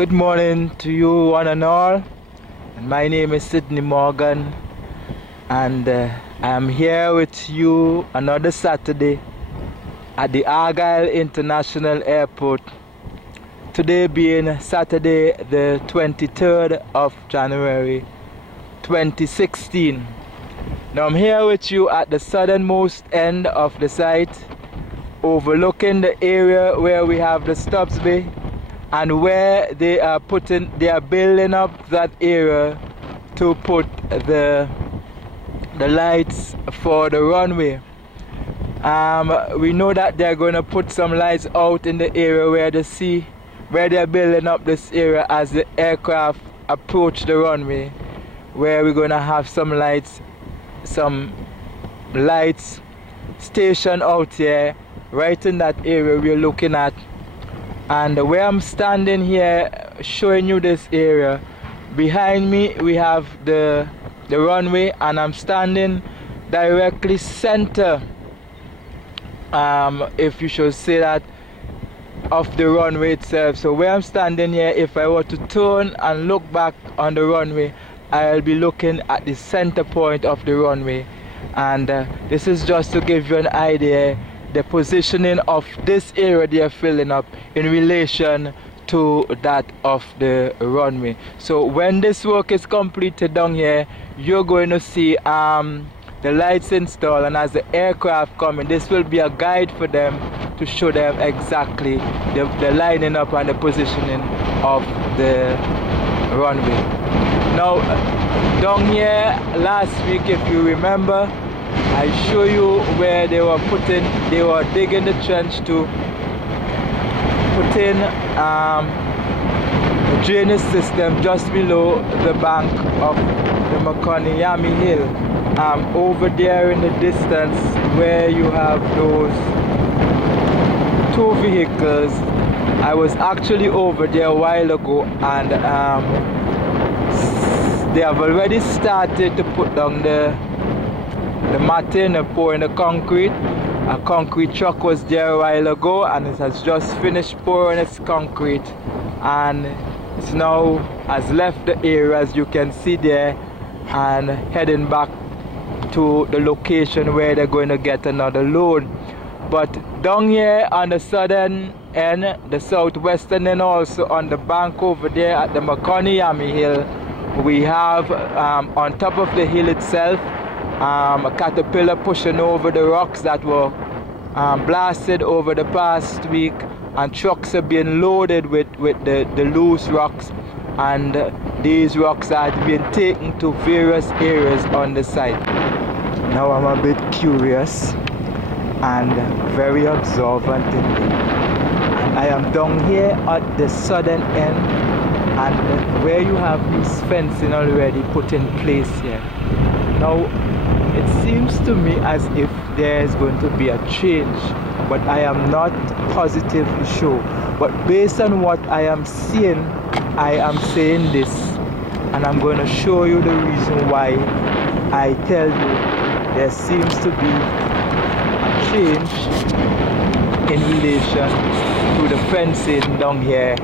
Good morning to you one and all. My name is Sidney Morgan, and I am here with you another Saturday at the Argyle International Airport. Today being Saturday the 23rd of January 2016. Now I'm here with you at the southernmost end of the site, overlooking the area where we have the Stubbs Bay, and where they are building up that area to put the lights for the runway. We know that they're going to put some lights out in the area where they're building up this area as the aircraft approach the runway, where we're going to have some lights stationed out here right in that area we're looking at. And where I'm standing here showing you this area, behind me we have the runway, and I'm standing directly center, if you should say that, of the runway itself. So where I'm standing here, if I were to turn and look back on the runway, I'll be looking at the center point of the runway. And this is just to give you an idea the positioning of this area they are filling up in relation to that of the runway. So when this work is completed down here, you're going to see the lights installed, and as the aircraft coming, this will be a guide for them to show them exactly the lining up and the positioning of the runway. Now down here last week, if you remember, I show you where they were digging the trench to put in a drainage system just below the bank of the Makonyami Hill. Over there in the distance where you have those two vehicles, I was actually over there a while ago, and they have already started to put down the matting and pouring the concrete. A concrete truck was there a while ago, and it has just finished pouring its concrete, and it's now has left the area, as you can see there, and heading back to the location where they're going to get another load. But down here on the southern end, the southwestern end, also on the bank over there at the Makonyami Hill, we have on top of the hill itself a caterpillar pushing over the rocks that were blasted over the past week, and trucks are being loaded with the loose rocks, and these rocks are being taken to various areas on the site. Now I'm a bit curious and very observant indeed. I am down here at the southern end, and where you have this fencing already put in place here. Now it seems to me as if there is going to be a change, but I am not positively sure. But based on what I am seeing, I am saying this, and I'm going to show you the reason why I tell you there seems to be a change in relation to the fencing down here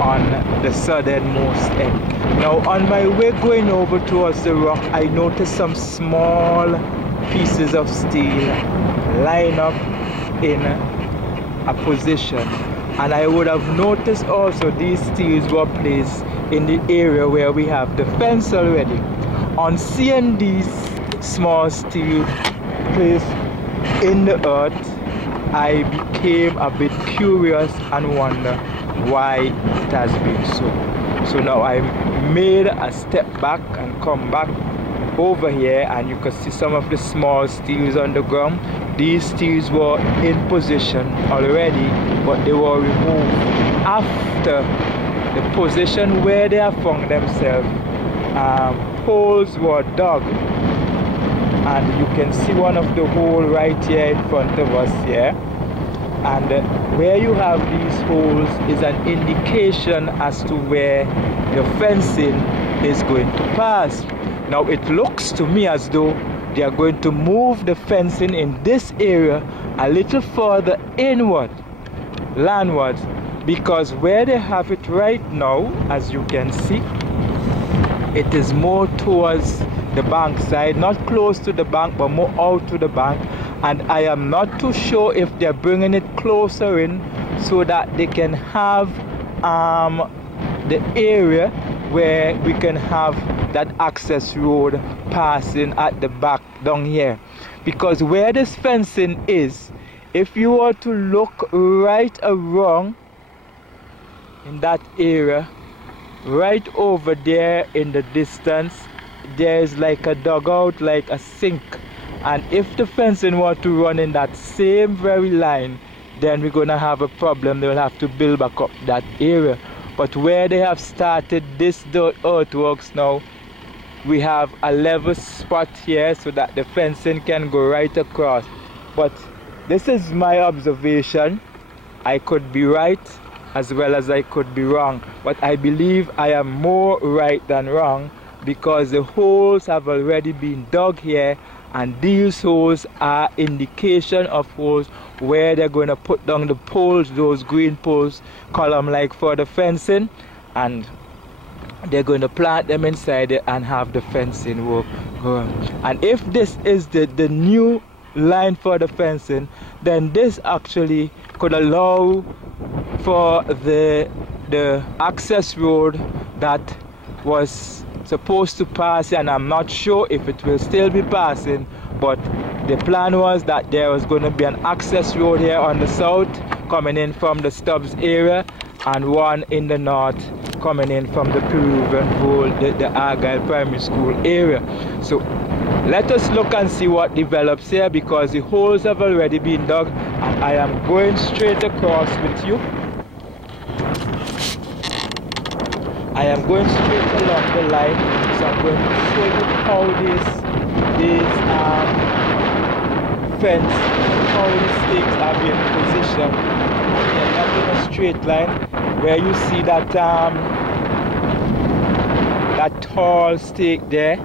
on the southernmost end. Now on my way going over towards the rock, I noticed some small pieces of steel line up in a position, and I would have noticed also these steels were placed in the area where we have the fence already. On seeing these small steel placed in the earth, I became a bit curious and wonder why it has been so. So now I made a step back and come back over here, and you can see some of the small steels on the ground. These steels were in position already, but they were removed after the position where they have found themselves. Holes were dug, and you can see one of the holes right here in front of us here. And where you have these holes is an indication as to where the fencing is going to pass. Now it looks to me as though they are going to move the fencing in this area a little further inward, landwards, because where they have it right now, as you can see, it is more towards the bank side, not close to the bank but more out to the bank, and I am not too sure if they're bringing it closer in so that they can have the area where we can have that access road passing at the back down here. Because where this fencing is, if you were to look right around in that area, right over there in the distance, there's like a dugout, like a sink, and if the fencing were to run in that same very line, then we're gonna have a problem. They'll have to build back up that area. But where they have started this dirt earthworks now, we have a level spot here so that the fencing can go right across. But this is my observation. I could be right as well as I could be wrong, but I believe I am more right than wrong, because the holes have already been dug here, and these holes are indication of holes where they're going to put down the poles, those green poles, column like for the fencing, and they're going to plant them inside it and have the fencing work going. And if this is the new line for the fencing, then this actually could allow for the access road that was supposed to pass, and I'm not sure if it will still be passing, but the plan was that there was going to be an access road here on the south coming in from the Stubbs area, and one in the north coming in from the Peruvian Bowl, the Argyle Primary School area. So let us look and see what develops here, because the holes have already been dug, and I am going straight across with you. I am going straight along the line, so I'm going to show you how this fence, how the stakes are being positioned. And not in a straight line, where you see that that tall stake there.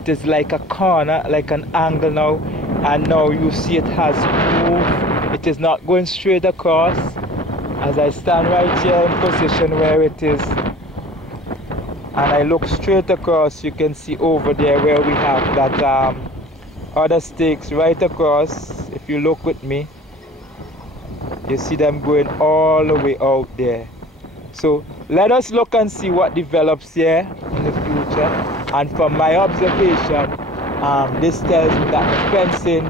It is like a corner, like an angle now, and now you see it has moved. It is not going straight across. As I stand right here in position where it is, and I look straight across, you can see over there where we have that other stakes right across. If you look with me, you see them going all the way out there. So let us look and see what develops here in the future. And from my observation, this tells me that the fencing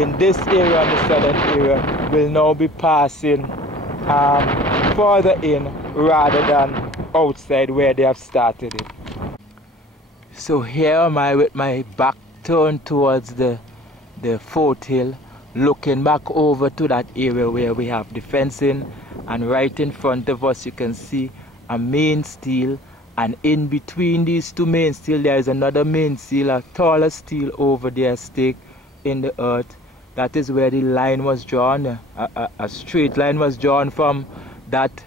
in this area and the southern area will now be passing further in rather than outside where they have started it. So here am I with my back turned towards the foothill, looking back over to that area where we have the fencing, and right in front of us you can see a main steel, and in between these two main steel there is another main steel, a taller steel over there, stake in the earth. That is where the line was drawn. A straight line was drawn from that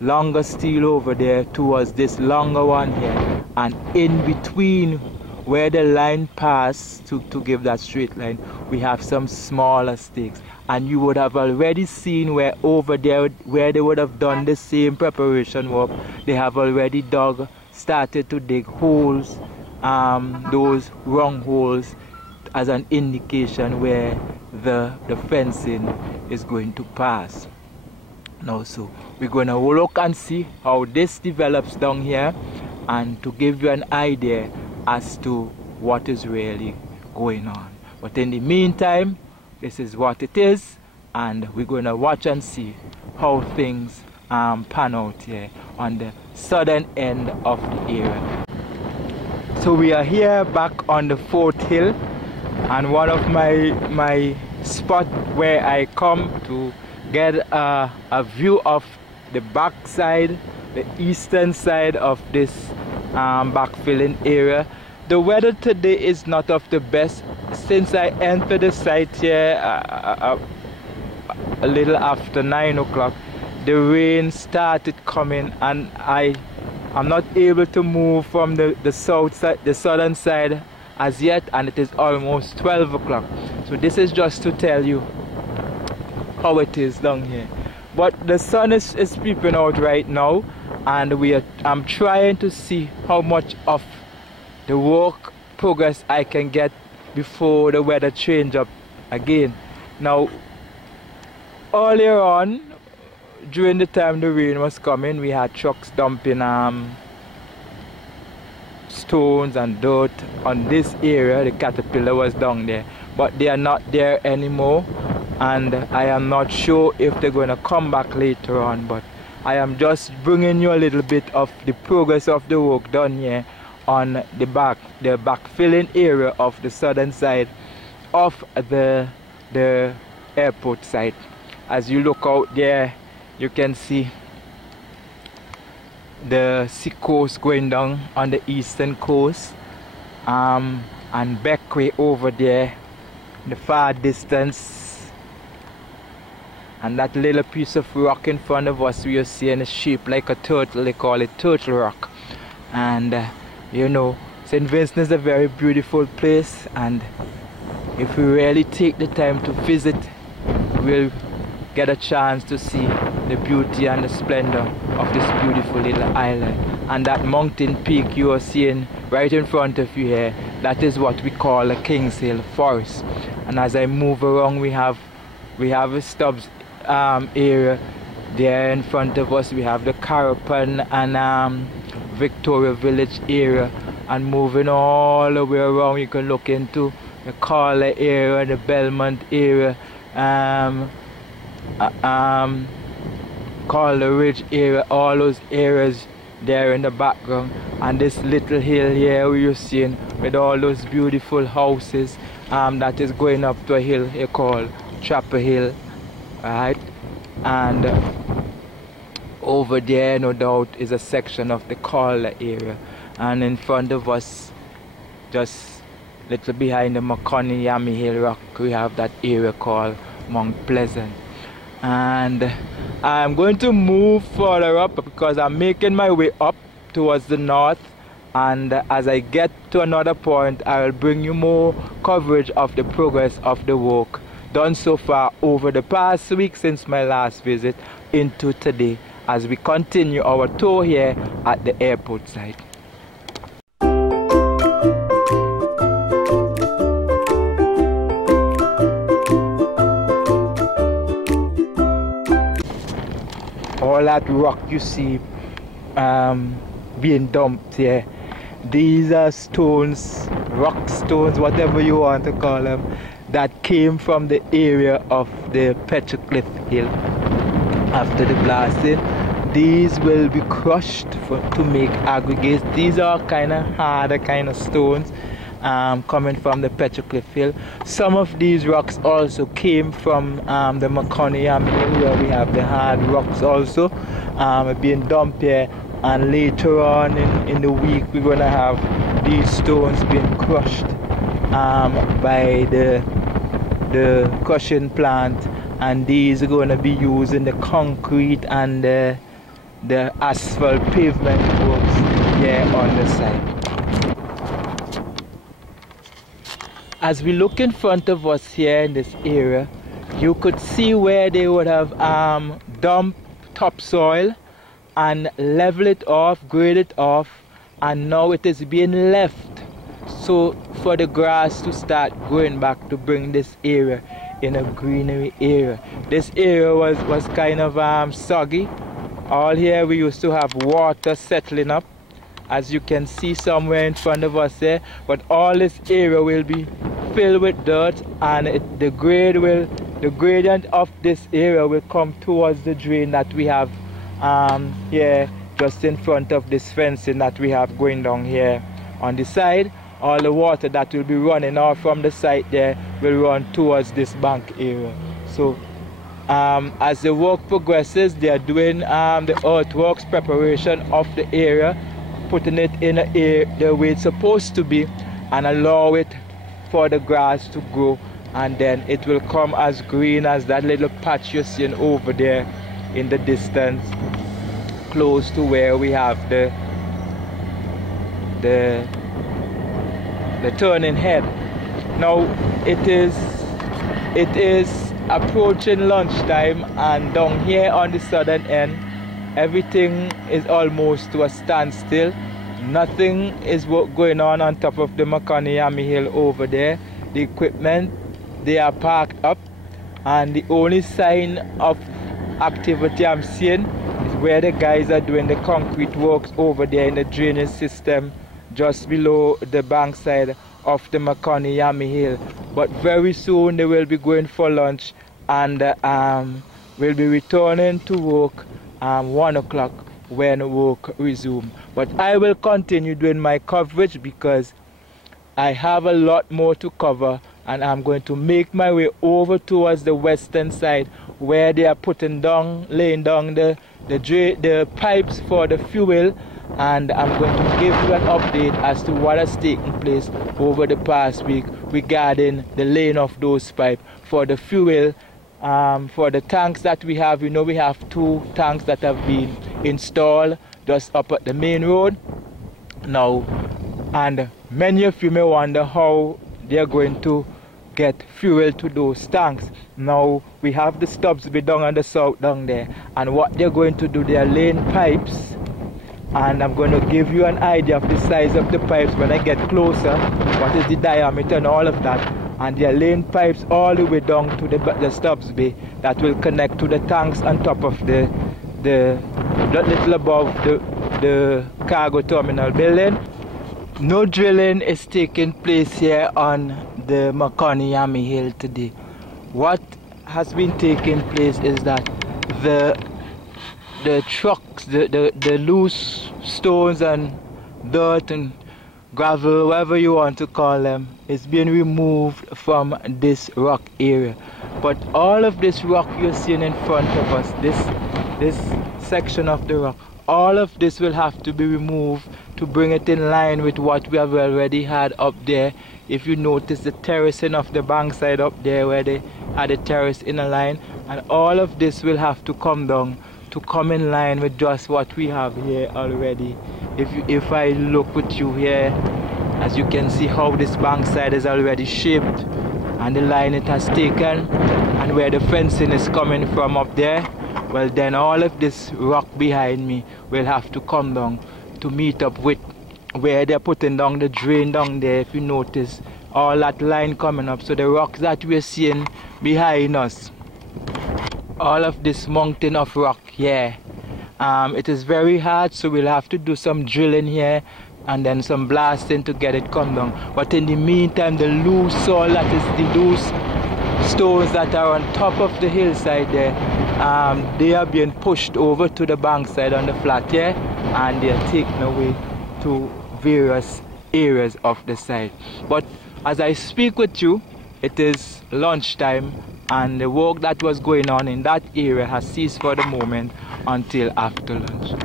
longer steel over there towards this longer one here. And in between where the line passed to give that straight line, we have some smaller stakes. And you would have already seen where over there, where they would have done the same preparation work, they have already started to dig holes, those wrong holes, as an indication where the fencing is going to pass. Now, so we're going to look and see how this develops down here, and to give you an idea as to what is really going on. But in the meantime, this is what it is, and we're going to watch and see how things pan out here on the southern end of the area. So we are here back on the foothill, and one of my spot where I come to get a view of the back side, the eastern side of this backfilling area. The weather today is not of the best. Since I entered the site here a little after 9 o'clock, the rain started coming, and I'm not able to move from the south side, the southern side as yet, and it is almost 12 o'clock. So this is just to tell you how it is down here. but the sun is peeping out right now, and I'm trying to see how much of the work progress I can get before the weather change up again. Now, earlier on, during the time the rain was coming, we had trucks dumping stones and dirt on this area. The caterpillar was down there, but they are not there anymore, and I am not sure if they're going to come back later on. But I am just bringing you a little bit of the progress of the work done here on the backfilling area of the southern side of the airport site. As you look out there, you can see the sea coast going down on the eastern coast, and Beckway over there in the far distance, and that little piece of rock in front of us we are seeing is shaped like a turtle. They call it Turtle Rock. And you know, St. Vincent is a very beautiful place, and if we really take the time to visit, we'll get a chance to see the beauty and the splendor of this beautiful little island. And that mountain peak you are seeing right in front of you here, that is what we call a King's Hill Forest. And as I move around, we have a Stubbs area there in front of us. We have the Carapan and Victoria Village area, and moving all the way around, you can look into the Carla area, the Belmont area, Carla Ridge area, all those areas there in the background. And this little hill here where you're seeing with all those beautiful houses, that is going up to a hill here called Chapel Hill, right? And over there, no doubt, is a section of the Carla area. And in front of us, just little behind the McConney Yami Hill Rock, we have that area called Mount Pleasant. And I'm going to move further up because I'm making my way up towards the north, and as I get to another point, I will bring you more coverage of the progress of the work done so far over the past week since my last visit into today, as we continue our tour here at the airport site. All that rock you see being dumped here, these are stones, rock stones, whatever you want to call them, that came from the area of the Petroglyph Hill after the blasting. These will be crushed to make aggregates. These are kind of harder kind of stones coming from the Petroglyph Hill. Some of these rocks also came from the McConney Hill, where we have the hard rocks also being dumped here. And later on in the week, we're going to have these stones being crushed by the crushing plant, and these are going to be used in the concrete and the asphalt pavement works here on the site. As we look in front of us here in this area, you could see where they would have dumped topsoil and level it off, grade it off, and now it is being left so for the grass to start growing back to bring this area in a greenery area. This area was kind of soggy. All here we used to have water settling up, as you can see somewhere in front of us there, but all this area will be filled with dirt, and the gradient of this area will come towards the drain that we have here just in front of this fencing that we have going down here on the side. All the water that will be running out from the site there will run towards this bank area. So as the work progresses, they are doing the earthworks preparation of the area, putting it in the way it's supposed to be, and allow it for the grass to grow, and then it will come as green as that little patch you're seeing over there in the distance, close to where we have the turning head. Now it is approaching lunchtime, and down here on the southern end everything is almost to a standstill. Nothing is going on top of the Makani Hill over there. The equipment, they are parked up, and the only sign of activity I'm seeing is where the guys are doing the concrete works over there in the drainage system just below the bank side of the Makani Hill. But very soon they will be going for lunch, and will be returning to work 1 o'clock when work resume. But I will continue doing my coverage because I have a lot more to cover, and I'm going to make my way over towards the western side where they are laying down the pipes for the fuel, and I'm going to give you an update as to what has taken place over the past week regarding the laying of those pipes for the fuel. For the tanks that we have, we have 2 tanks that have been installed just up at the main road now, and many of you may wonder how they are going to get fuel to those tanks. Now we have the stubs be down on the south down there, and what they're going to do, they are laying pipes, and I'm going to give you an idea of the size of the pipes when I get closer, what is the diameter and all of that. And they are laying pipes all the way down to the stubs bay that will connect to the tanks on top of the little above the cargo terminal building. No drilling is taking place here on the Makani Hill today. What has been taking place is that the trucks, the loose stones and dirt and gravel, whatever you want to call them, is being removed from this rock area. But all of this rock you're seeing in front of us, this section of the rock, all of this will have to be removed to bring it in line with what we have already had up there. If you notice the terracing of the bank side up there where they had a terrace in a line, and all of this will have to come down to come in line with just what we have here already. If I look with you here, as you can see how this bank side is already shaped and the line it has taken, and where the fencing is coming from up there, well then all of this rock behind me will have to come down to meet up with where they're putting down the drain down there. If you notice all that line coming up, so the rocks that we're seeing behind us, all of this mountain of rock here, it is very hard, so we'll have to do some drilling here and then some blasting to get it come down. But in the meantime, the loose soil, that is the loose stones that are on top of the hillside there, they are being pushed over to the bank side on the flat here, and they are taken away to various areas of the site. But as I speak with you, it is lunchtime, and the work that was going on in that area has ceased for the moment until after lunch.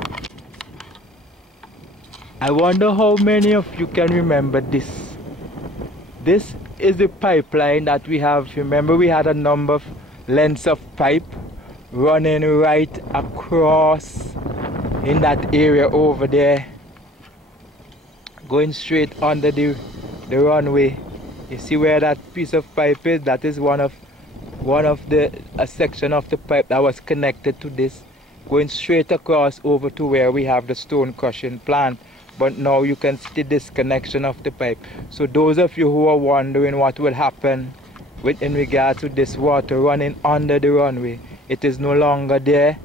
I wonder how many of you can remember this. This is the pipeline that we have. Remember, we had a number of lengths of pipe running right across in that area over there, going straight under the runway. You see where that piece of pipe is? That is one of a section of the pipe that was connected to this, going straight across over to where we have the stone crushing plant. But now you can see the disconnection of the pipe. So those of you who are wondering what will happen in regard to this water running under the runway, it is no longer there,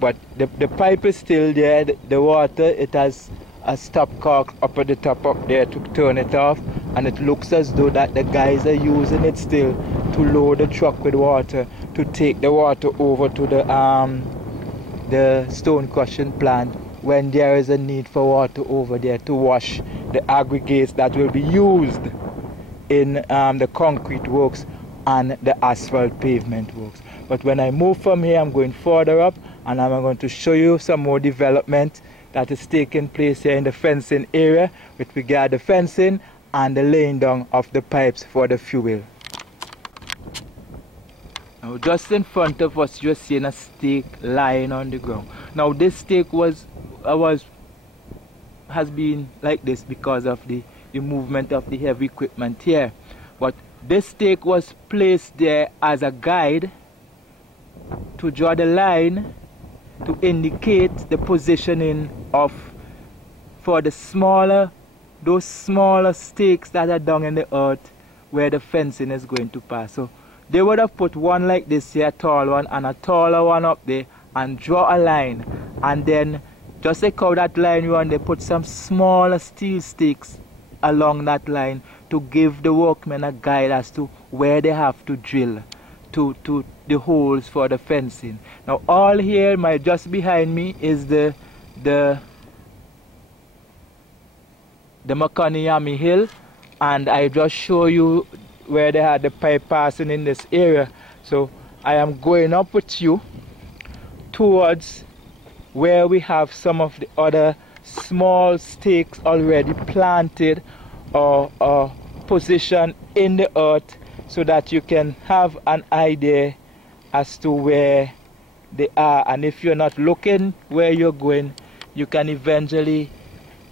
but the pipe is still there. The water, it has a stopcock up at the top up there to turn it off, and it looks as though that the guys are using it still to load the truck with water to take the water over to the stone crushing plant when there is a need for water over there to wash the aggregates that will be used in the concrete works and the asphalt pavement works. But when I move from here, I'm going further up, and I'm going to show you some more development that is taking place here in the fencing area with regard to the fencing and the laying down of the pipes for the fuel. Now just in front of us, you're seeing a stake lying on the ground. Now this stake has been like this because of the movement of the heavy equipment here. But This stake was placed there as a guide to draw the line to indicate the positioning of for the those smaller stakes that are down in the earth where the fencing is going to pass. So they would have put one like this here, a tall one, and a taller one up there, and draw a line, and then just like how that line run, they put some smaller steel stakes along that line to give the workmen a guide as to where they have to drill to the holes for the fencing. Now all here, just behind me is the Makanyami Hill, and I just show you where they had the pipe passing in this area. So I am going up with you towards where we have some of the other small stakes already planted or positioned in the earth, so that you can have an idea as to where they are. And if you're not looking where you're going, you can eventually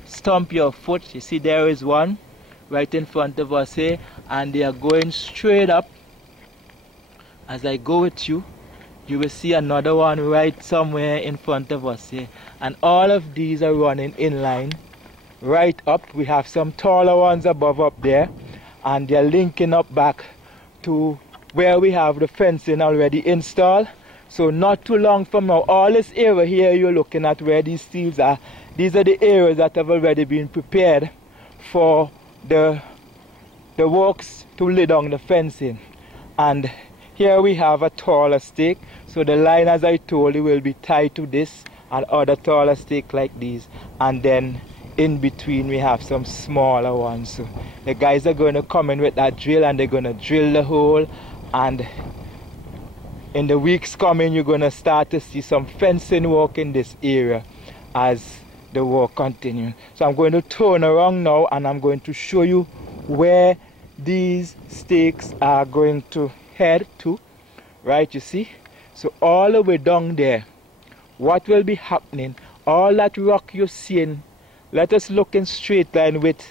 stomp your foot. You see there is one right in front of us here, and they are going straight up. As I go with you, you will see another one right somewhere in front of us here, and all of these are running in line right up. We have some taller ones above up there, and they're linking up back to where we have the fencing already installed. So not too long from now, all this area here you're looking at where these steels are, these are the areas that have already been prepared for the works to lay down the fencing. And here we have a taller stake, so the line, as I told you, will be tied to this and other taller stake like these, and then in between we have some smaller ones. So the guys are going to come in with that drill, and they're going to drill the hole, and in the weeks coming you're going to start to see some fencing work in this area as the work continues. So I'm going to turn around now, and I'm going to show you where these stakes are going to head to. Right, you see? So all the way down there, what will be happening, all that rock you're seeing, let us look in straight line with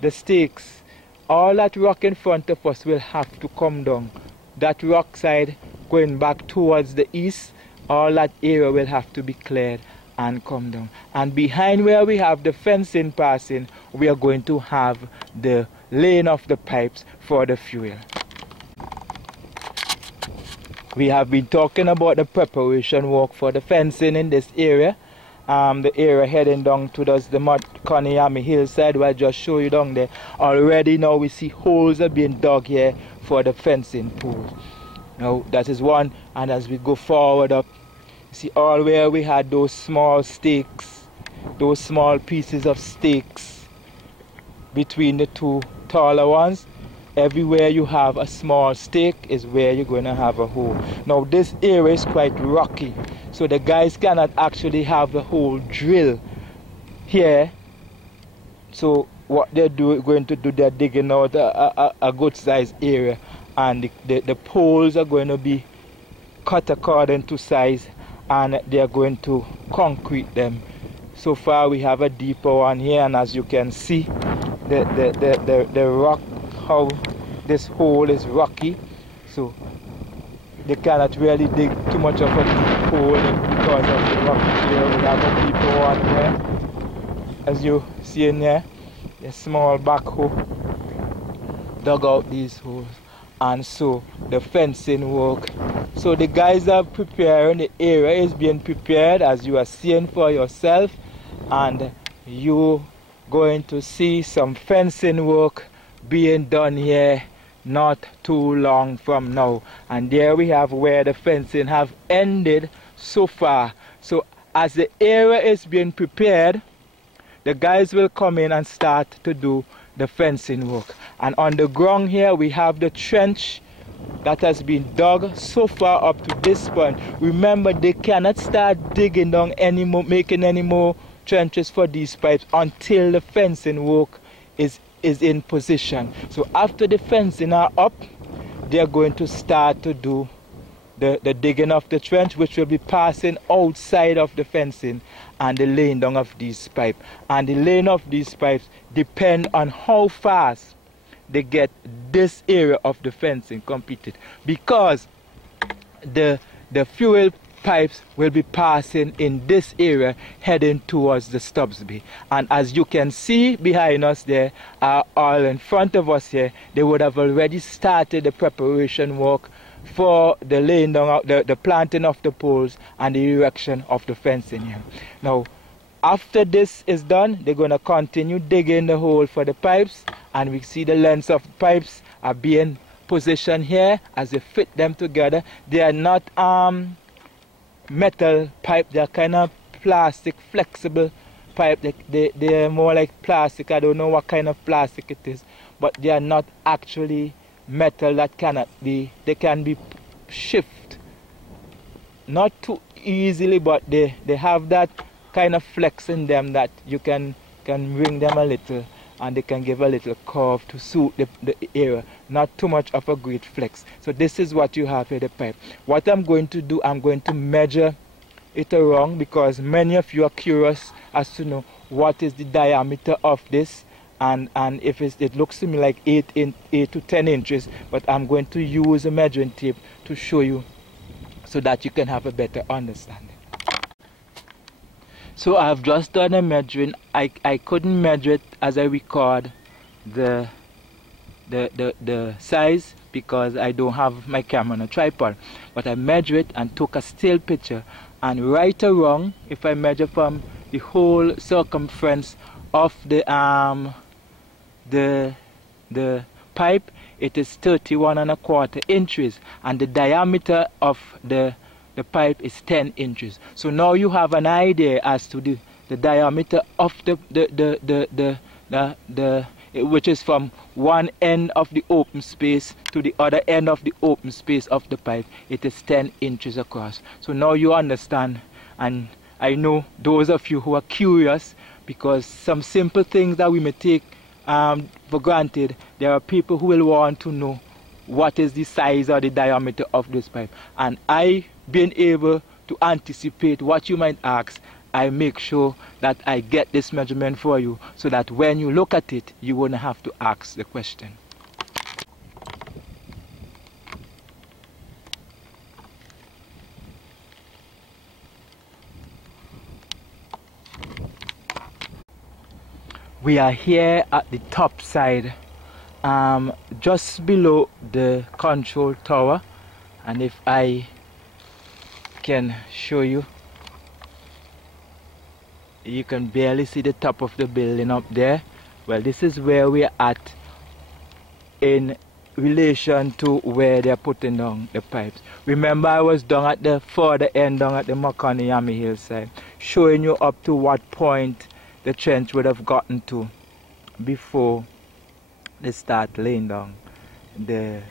the stakes. All that rock in front of us will have to come down. That rock side going back towards the east, all that area will have to be cleared and come down. And behind where we have the fencing passing, we are going to have the laying of the pipes for the fuel. We have been talking about the preparation work for the fencing in this area. The area heading down towards the Makanyami hillside, where I just show you down there. Already now we see holes are being dug here for the fencing poles. Now that is one, and as we go forward up, you see all where we had those small stakes, those small pieces of stakes between the two taller ones. Everywhere you have a small stake is where you're going to have a hole. Now this area is quite rocky, so the guys cannot actually have the hole drill here. So what they're going to do, they're digging out a good sized area, and the poles are going to be cut according to size, and they're going to concrete them. So far we have a deeper one here, and as you can see, the rock, how this hole is rocky, so they cannot really dig too much of a deep hole because of the rock here. We have a deeper one here, as you see in here. A small backhoe dug out these holes, and so the fencing work. So the guys are preparing, the area is being prepared as you are seeing for yourself, and you going to see some fencing work being done here not too long from now. And there we have where the fencing have ended so far. So as the area is being prepared, the guys will come in and start to do the fencing work. And on the ground here we have the trench that has been dug so far up to this point. Remember, they cannot start digging down anymore, making any more trenches for these pipes until the fencing work is in position. So after the fencing are up, they are going to start to do the digging of the trench, which will be passing outside of the fencing, and the laying down of these pipes. And the laying of these pipes depend on how fast they get this area of the fencing completed, because the fuel pipes will be passing in this area heading towards the Stubbs Bay. And as you can see behind us there, all in front of us here, they would have already started the preparation work for the laying down, the planting of the poles and the erection of the fencing here. Now, after this is done, they're going to continue digging the hole for the pipes, and we see the lengths of the pipes are being positioned here as they fit them together. They are not metal pipe, they're kind of plastic, flexible pipe. They're more like plastic. I don't know what kind of plastic it is, but they are not actually metal that cannot be, they can be shifted, not too easily, but they have that kind of flex in them that you can bring them a little, and they can give a little curve to suit the area, not too much of a great flex. So this is what you have here, the pipe. What I'm going to do, I'm going to measure it around, because many of you are curious as to know what is the diameter of this, and if it looks to me like 8 to 10 inches, but I'm going to use a measuring tape to show you so that you can have a better understanding. So I've just done a measuring. I couldn't measure it as I record the size because I don't have my camera on a tripod, but I measured it and took a still picture, and right around, if I measure from the whole circumference of the pipe, it is 31¼ inches, and the diameter of the pipe is 10 inches. So now you have an idea as to the diameter of which is from one end of the open space to the other end of the open space of the pipe. It is 10 inches across. So now you understand, and I know those of you who are curious, because some simple things that we may take for granted, there are people who will want to know what is the size or the diameter of this pipe. And I, being able to anticipate what you might ask, I make sure that I get this measurement for you, so that when you look at it, you won't have to ask the question. We are here at the top side, just below the control tower, and if I can show you, you can barely see the top of the building up there. Well, this is where we are at in relation to where they're putting down the pipes. Remember, I was down at the further end, down at the Makani Yami hillside, showing you up to what point the trench would have gotten to before they start laying down the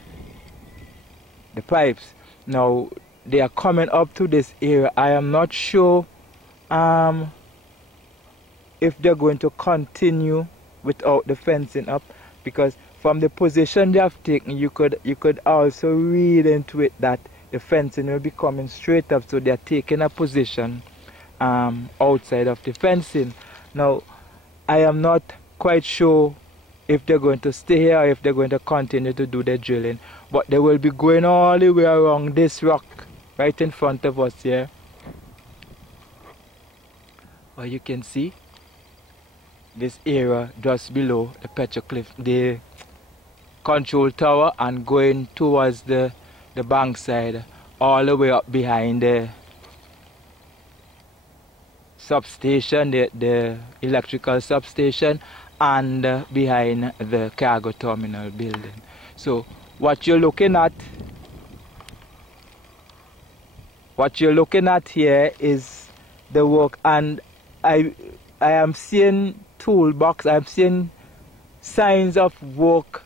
pipes. Now they are coming up to this area. I am not sure if they're going to continue without the fencing up, because from the position they have taken, you could also read into it that the fencing will be coming straight up, so they're taking a position outside of the fencing. Now, I am not quite sure if they're going to stay here or if they're going to continue to do the drilling, but they will be going all the way around this rock right in front of us here. Well, you can see this area just below the petroglyph, the control tower, and going towards the bank side, all the way up behind the substation, the electrical substation, and behind the cargo terminal building. So what you're looking at here is the work, and I am seeing toolbox, I'm seeing signs of work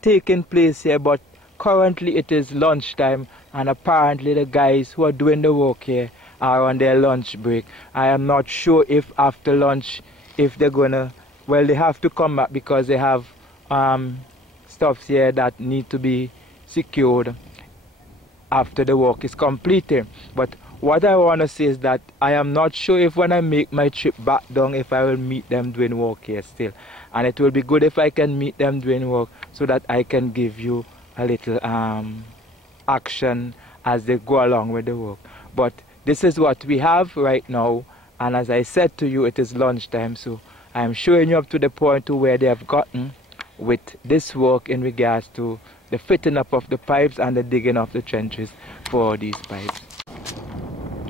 taking place here, but currently it is lunchtime, and apparently the guys who are doing the work here are on their lunch break. I am not sure if after lunch, if they're gonna, well, they have to come back because they have stuffs here that need to be secured after the work is completed. But what I want to say is that I am not sure if when I make my trip back down, if I will meet them doing work here still. And it will be good if I can meet them doing work so that I can give you a little action as they go along with the work. But this is what we have right now, and as I said to you, it is lunchtime, so I am showing you up to the point to where they have gotten with this work in regards to the fitting up of the pipes and the digging of the trenches for these pipes.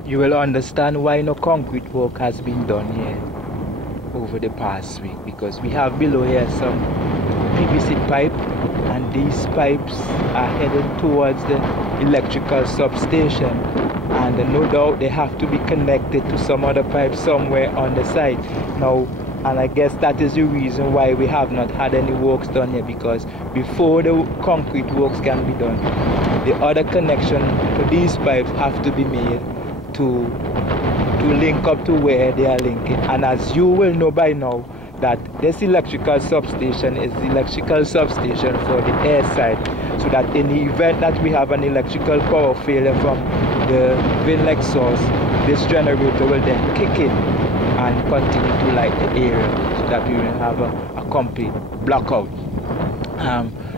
You will understand why no concrete work has been done here over the past week, because we have below here some PVC pipe, and these pipes are headed towards the electrical substation, and no doubt they have to be connected to some other pipe somewhere on the site now. And I guess that is the reason why we have not had any works done here, because before the concrete works can be done, the other connection to these pipes have to be made to link up to where they are linking. And as you will know by now, that this electrical substation is the electrical substation for the air side, so that in the event that we have an electrical power failure from the inlet source, this generator will then kick in and continue to light the area, so that we will have a complete blackout.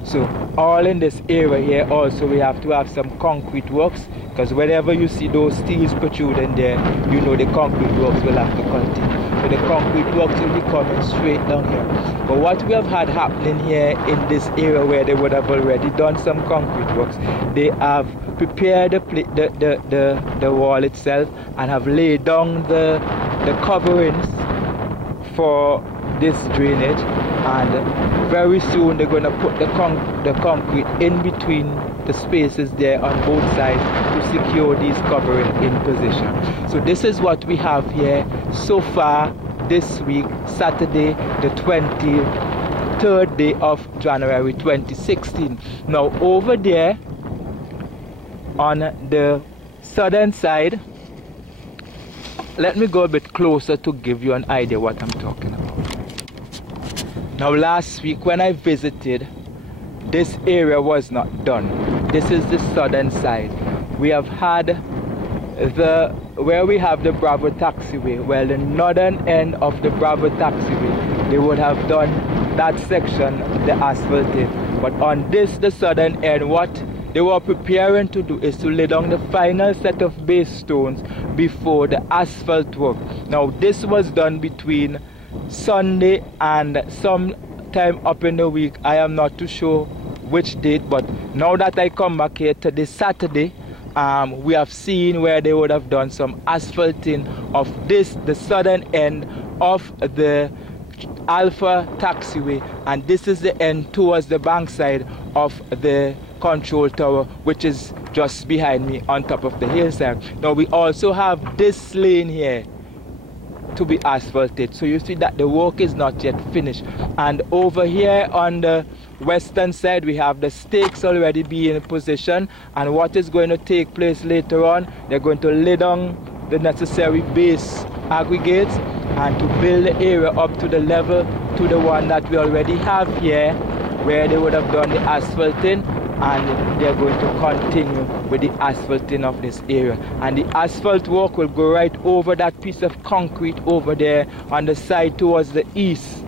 So all in this area here also we have to have some concrete works, because whenever you see those steels protruding there, you know the concrete works will have to continue. So the concrete works will be coming straight down here. But what we have had happening here in this area where they would have already done some concrete works, they have prepared the wall itself and have laid down the coverings for this drainage, and very soon they're going to put the concrete in between the spaces there on both sides to secure these coverings in position. So this is what we have here so far this week, Saturday the 23rd day of January 2016. Now over there on the southern side, let me go a bit closer to give you an idea what I'm talking about. Now last week when I visited, this area was not done. This is the southern side. We have had where we have the Bravo Taxiway, well, the northern end of the Bravo Taxiway, they would have done that section, the asphalting. But on this, the southern end, what they were preparing to do is to lay down the final set of base stones before the asphalt work. Now this was done between Sunday and some time up in the week. I am not too sure which date, but now that I come back here to this Saturday, we have seen where they would have done some asphalting of this, the southern end of the Alpha Taxiway, and this is the end towards the bank side of the control tower, which is just behind me on top of the hillside. Now we also have this lane here to be asphalted, so you see that the work is not yet finished. And over here on the western side we have the stakes already being in position, and what is going to take place later on, they're going to lay down the necessary base aggregates and to build the area up to the level to the one that we already have here, where they would have done the asphalting, and they're going to continue with the asphalting of this area. And the asphalt work will go right over that piece of concrete over there on the side towards the east.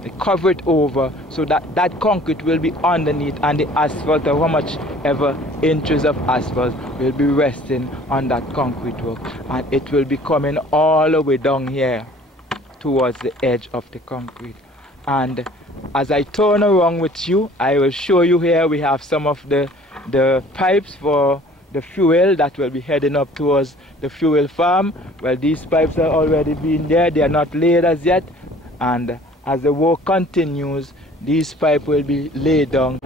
They cover it over so that that concrete will be underneath, and the asphalt, or how much ever inches of asphalt, will be resting on that concrete work, and it will be coming all the way down here towards the edge of the concrete. And as I turn around with you, I will show you here we have some of the pipes for the fuel that will be heading up towards the fuel farm. Well, these pipes are already being there, they are not laid as yet, and as the work continues, these pipes will be laid down.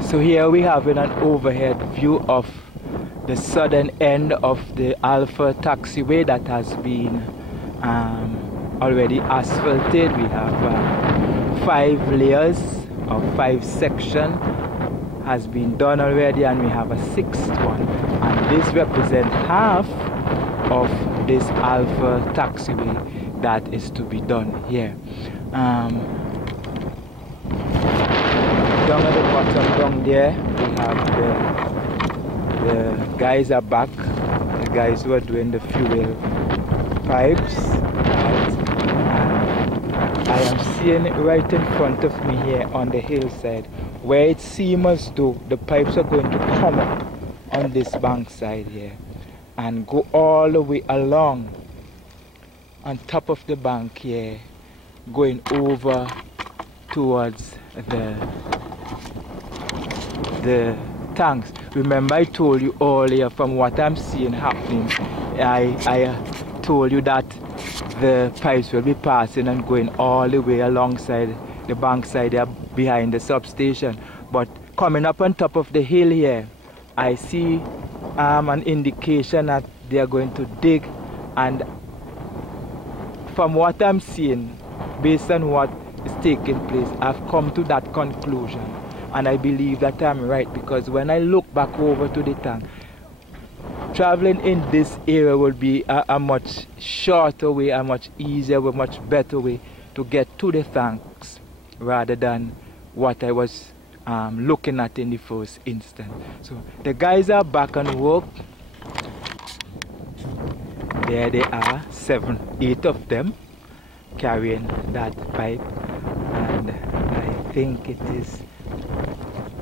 So here we have an overhead view of the southern end of the Alpha Taxiway that has been already asphalted. We have 5 layers or 5 sections has been done already, and we have a 6th one, and this represents half of this Alpha Taxiway that is to be done here. Down at the bottom down there we have The guys are back. The guys who are doing the fuel pipes. And I am seeing it right in front of me here on the hillside, where it seems as though the pipes are going to come up on this bank side here and go all the way along on top of the bank here, going over towards the tanks. Remember, I told you earlier, from what I'm seeing happening, I told you that the pipes will be passing and going all the way alongside the bank side there behind the substation. But coming up on top of the hill here, I see an indication that they are going to dig, and from what I'm seeing, based on what is taking place, I've come to that conclusion, and I believe that I'm right, because when I look back over to the tank, traveling in this area will be a much shorter way, a much easier way, much better way to get to the tanks rather than what I was looking at in the first instance. So the guys are back on work. There they are, 7, 8 of them carrying that pipe, and I think it is,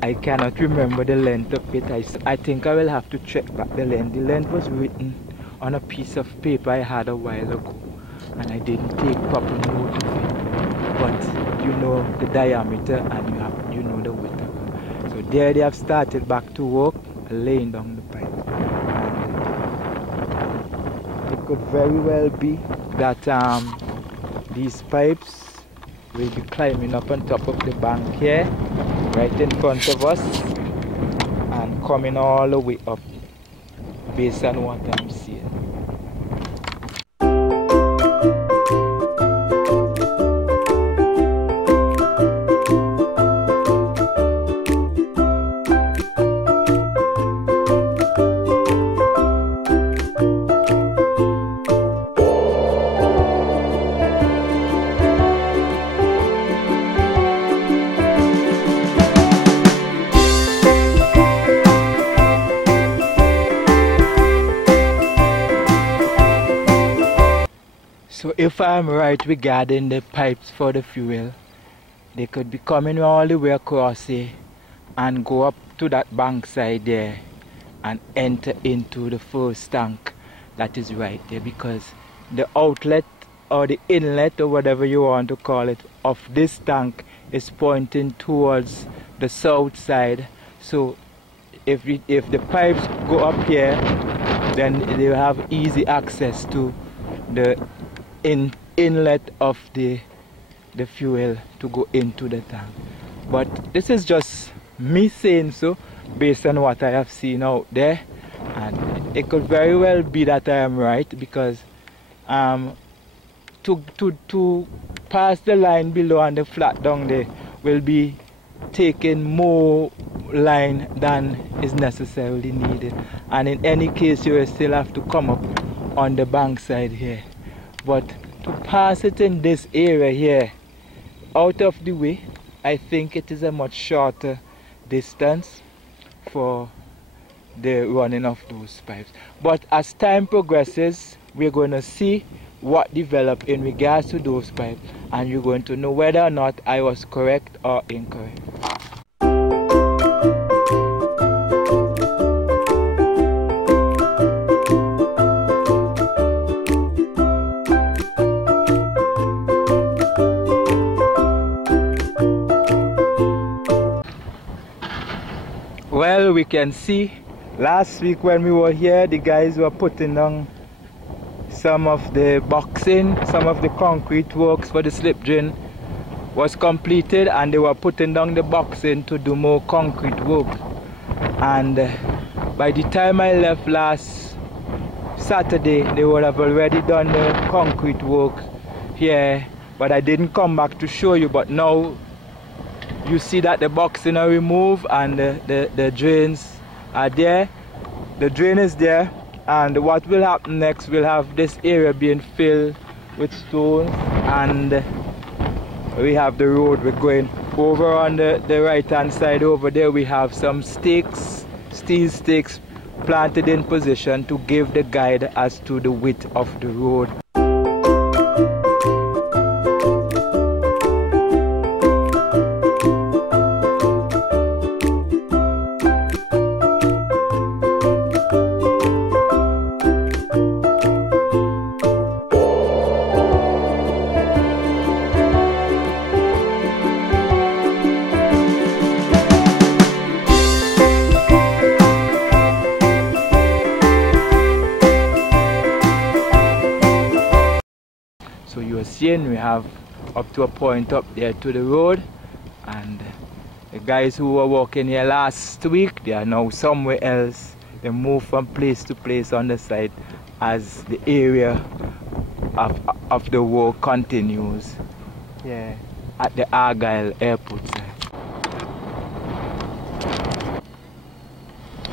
I cannot remember the length of it. I think I will have to check back the length. The length was written on a piece of paper I had a while ago, and I didn't take proper note of it. But you know the diameter and you know the width of it. So there they have started back to work, laying down the pipe. And it could very well be that these pipes will be climbing up on top of the bank here, right in front of us, and coming all the way up based on what I'm seeing. So if I'm right regarding the pipes for the fuel, they could be coming all the way across here and go up to that bank side there and enter into the first tank that is right there, because the outlet or the inlet or whatever you want to call it of this tank is pointing towards the south side. So if the pipes go up here, then they will have easy access to the inlet of the fuel to go into the tank. But this is just me saying so based on what I have seen out there, and it could very well be that I am right, because to pass the line below and the flat down there will be taking more line than is necessarily needed, and in any case you will still have to come up on the bank side here. But to pass it in this area here, out of the way, I think it is a much shorter distance for the running of those pipes. But as time progresses, we're going to see what developed in regards to those pipes, and you're going to know whether or not I was correct or incorrect. Well, we can see last week when we were here, the guys were putting down some of the boxing, some of the concrete works for the slip drain was completed, and they were putting down the boxing to do more concrete work. And by the time I left last Saturday, they would have already done the concrete work here, but I didn't come back to show you. But now you see that the boxing are removed and the drains are there. The drain is there, and what will happen next, we'll have this area being filled with stones, and we have the road we're going over on the right hand side. Over there we have some stakes, steel stakes planted in position to give the guide as to the width of the road. So you are seeing we have up to a point up there to the road, and the guys who were walking here last week, they are now somewhere else. They move from place to place on the site as the area of the work continues. Yeah, at the Argyle airport site.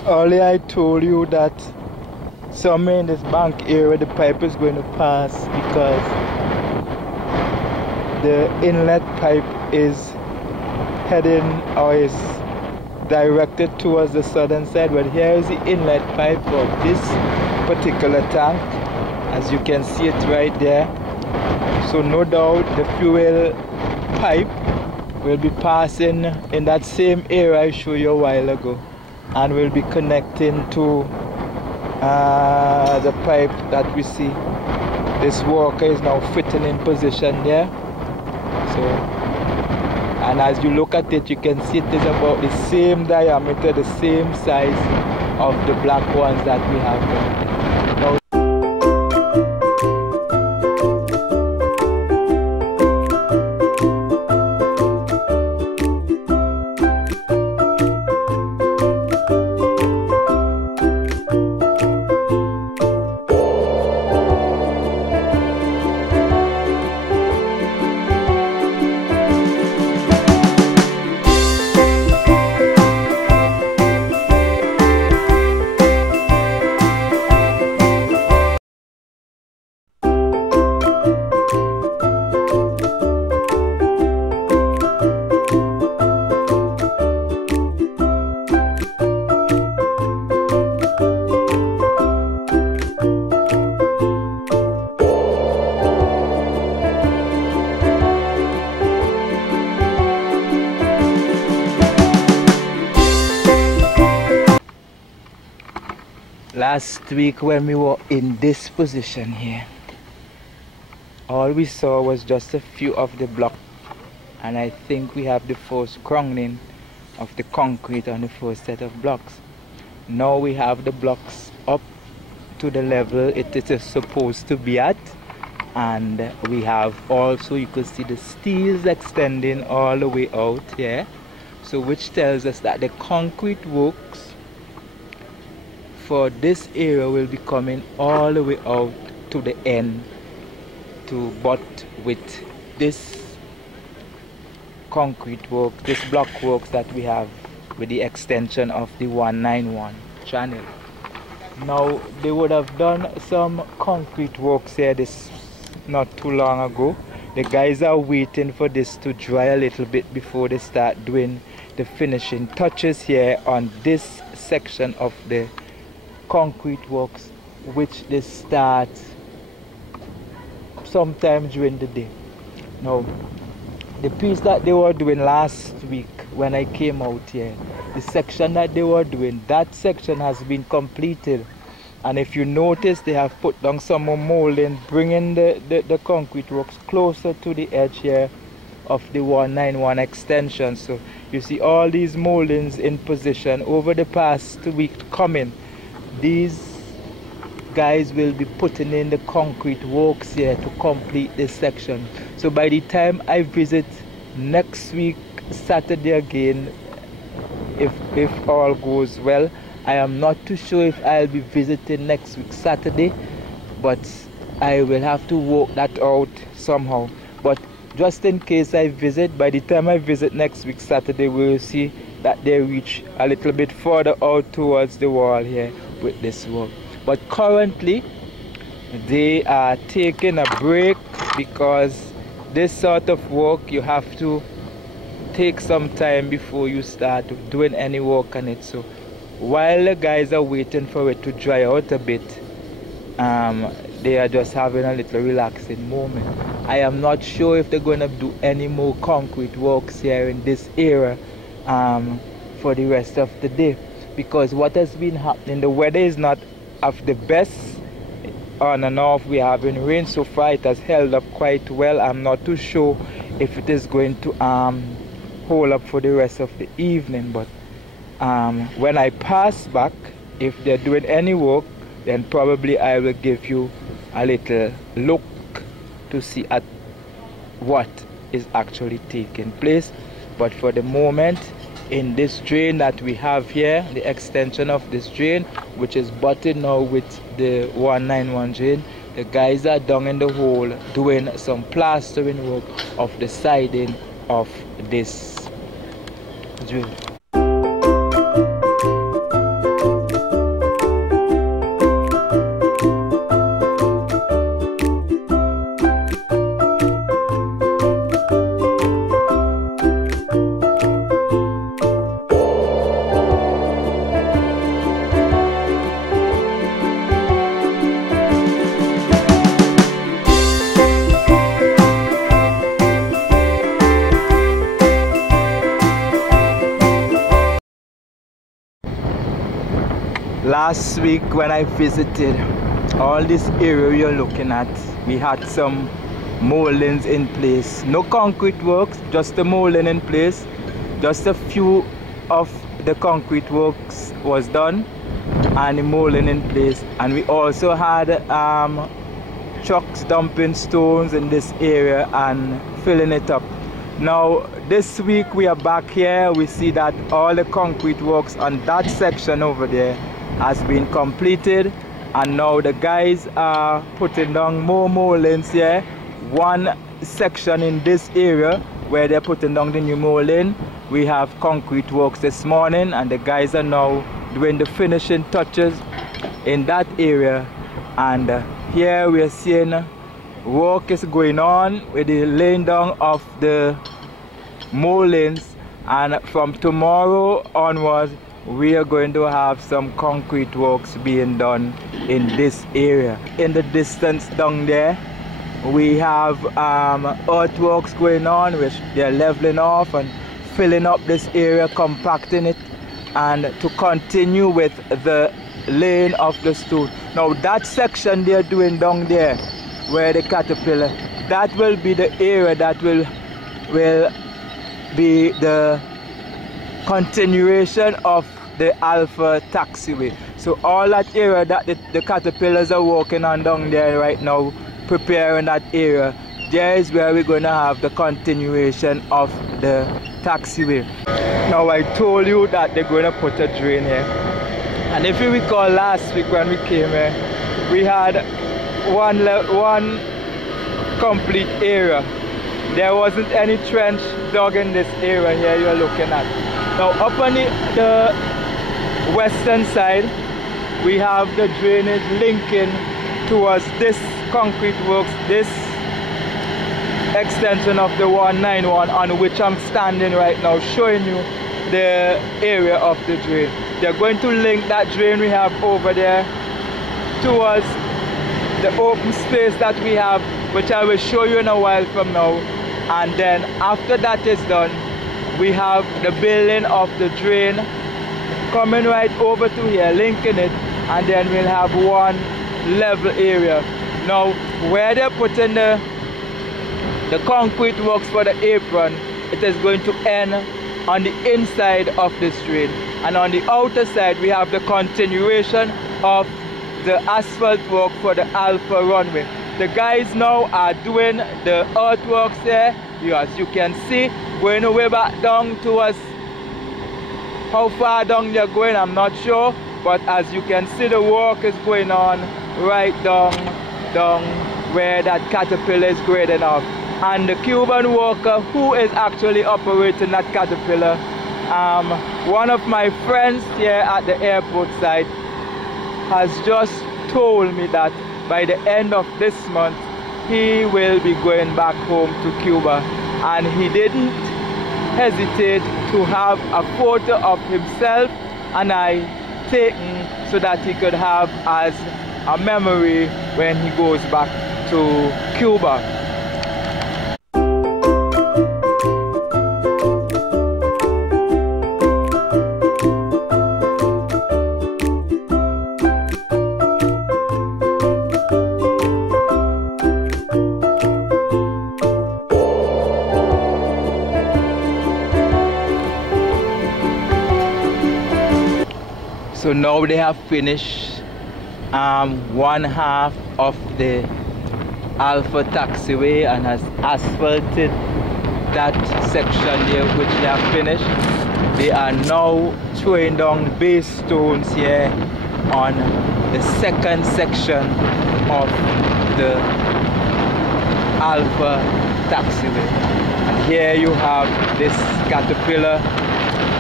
Earlier I told you that somewhere in this bank area the pipe is going to pass because the inlet pipe is heading or is directed towards the southern side, but here is the inlet pipe for this particular tank, as you can see it right there. So no doubt the fuel pipe will be passing in that same area I showed you a while ago, and will be connecting to the pipe that we see. This worker is now fitting in position there. So, and as you look at it, you can see it is about the same diameter, the same size of the black ones that we have now. Last week when we were in this position here, all we saw was just a few of the blocks, and I think we have the first grounding of the concrete on the first set of blocks. Now we have the blocks up to the level it is supposed to be at, and we have also, you could see the steels extending all the way out here, so which tells us that the concrete works for this area will be coming all the way out to the end to butt with this concrete work, this block works that we have with the extension of the 191 channel. Now they would have done some concrete works here this not too long ago. The guys are waiting for this to dry a little bit before they start doing the finishing touches here on this section of the concrete works, which they start sometime during the day. Now the piece that they were doing last week when I came out here, the section that they were doing, that section has been completed, and if you notice they have put down some more molding, bringing the concrete works closer to the edge here of the 191 extension. So you see all these moldings in position. Over the past week coming, these guys will be putting in the concrete works here to complete this section. So by the time I visit next week Saturday again, if all goes well, I am not too sure if I'll be visiting next week Saturday, but I will have to work that out somehow. But just in case I visit, by the time I visit next week Saturday, we will see that they reach a little bit further out towards the wall here with this work. But currently they are taking a break, because this sort of work you have to take some time before you start doing any work on it. So while the guys are waiting for it to dry out a bit, they are just having a little relaxing moment. I am not sure if they're going to do any more concrete works here in this area for the rest of the day, because what has been happening, the weather is not of the best. On and off, we are having rain so far. It has held up quite well. I'm not too sure if it is going to hold up for the rest of the evening, but when I pass back, if they're doing any work, then probably I will give you a little look to see at what is actually taking place. But for the moment, in this drain that we have here, the extension of this drain, which is butted now with the 191 drain, the guys are down in the hole doing some plastering work of the siding of this drain. Last week when I visited, all this area you're looking at, we had some moldings in place. No concrete works, just the molding in place. Just a few of the concrete works was done and the molding in place. And we also had trucks dumping stones in this area and filling it up. Now this week we are back here. We see that all the concrete works on that section over there has been completed, and now the guys are putting down more moldings here. One section in this area where they're putting down the new molding, we have concrete works this morning, and the guys are now doing the finishing touches in that area. And here we are seeing work is going on with the laying down of the moldings, and from tomorrow onwards we are going to have some concrete works being done in this area. In the distance down there, we have earthworks going on, which they're leveling off and filling up this area, compacting it, and to continue with the laying of the stone. Now that section they're doing down there, where the caterpillar, that will be the area that will be the continuation of the Alpha Taxiway. So all that area that the caterpillars are working on down there right now, preparing that area, there is where we're going to have the continuation of the taxiway. Now I told you that they're going to put a drain here, and if you recall last week when we came here, we had one complete area. There wasn't any trench dug in this area here you're looking at. Now up on the western side, we have the drainage linking towards this concrete works, this extension of the 191 on which I'm standing right now, showing you the area of the drain. They're going to link that drain we have over there towards the open space that we have, which I will show you in a while from now. And then after that is done, we have the building of the drain coming right over to here, linking it, and then we'll have one level area. Now where they're putting the concrete works for the apron, it is going to end on the inside of this drain, and on the outer side we have the continuation of the asphalt work for the Alpha Runway. The guys now are doing the earthworks there, as you can see, going way back down towards, how far down they're going I'm not sure, but as you can see the work is going on right down where that caterpillar is grading off. And the Cuban worker who is actually operating that caterpillar, one of my friends here at the airport site has just told me that by the end of this month he will be going back home to Cuba, and he didn't hesitate to have a photo of himself and I taken so that he could have as a memory when he goes back to Cuba. So now they have finished one half of the Alpha Taxiway and has asphalted that section there which they have finished. They are now throwing down base stones here on the second section of the Alpha Taxiway. And here you have this caterpillar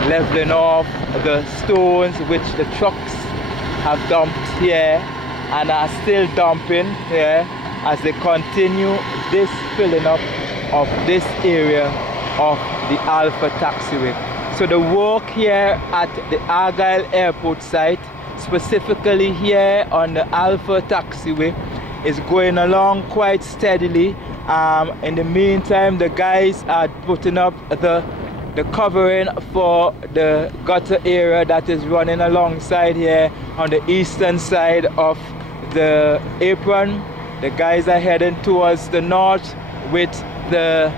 leveling off the stones which the trucks have dumped here and are still dumping here as they continue this filling up of this area of the Alpha Taxiway. So the work here at the Argyle airport site, specifically here on the Alpha Taxiway, is going along quite steadily. In the meantime, the guys are putting up the covering for the gutter area that is running alongside here on the eastern side of the Apron. The guys are heading towards the north with the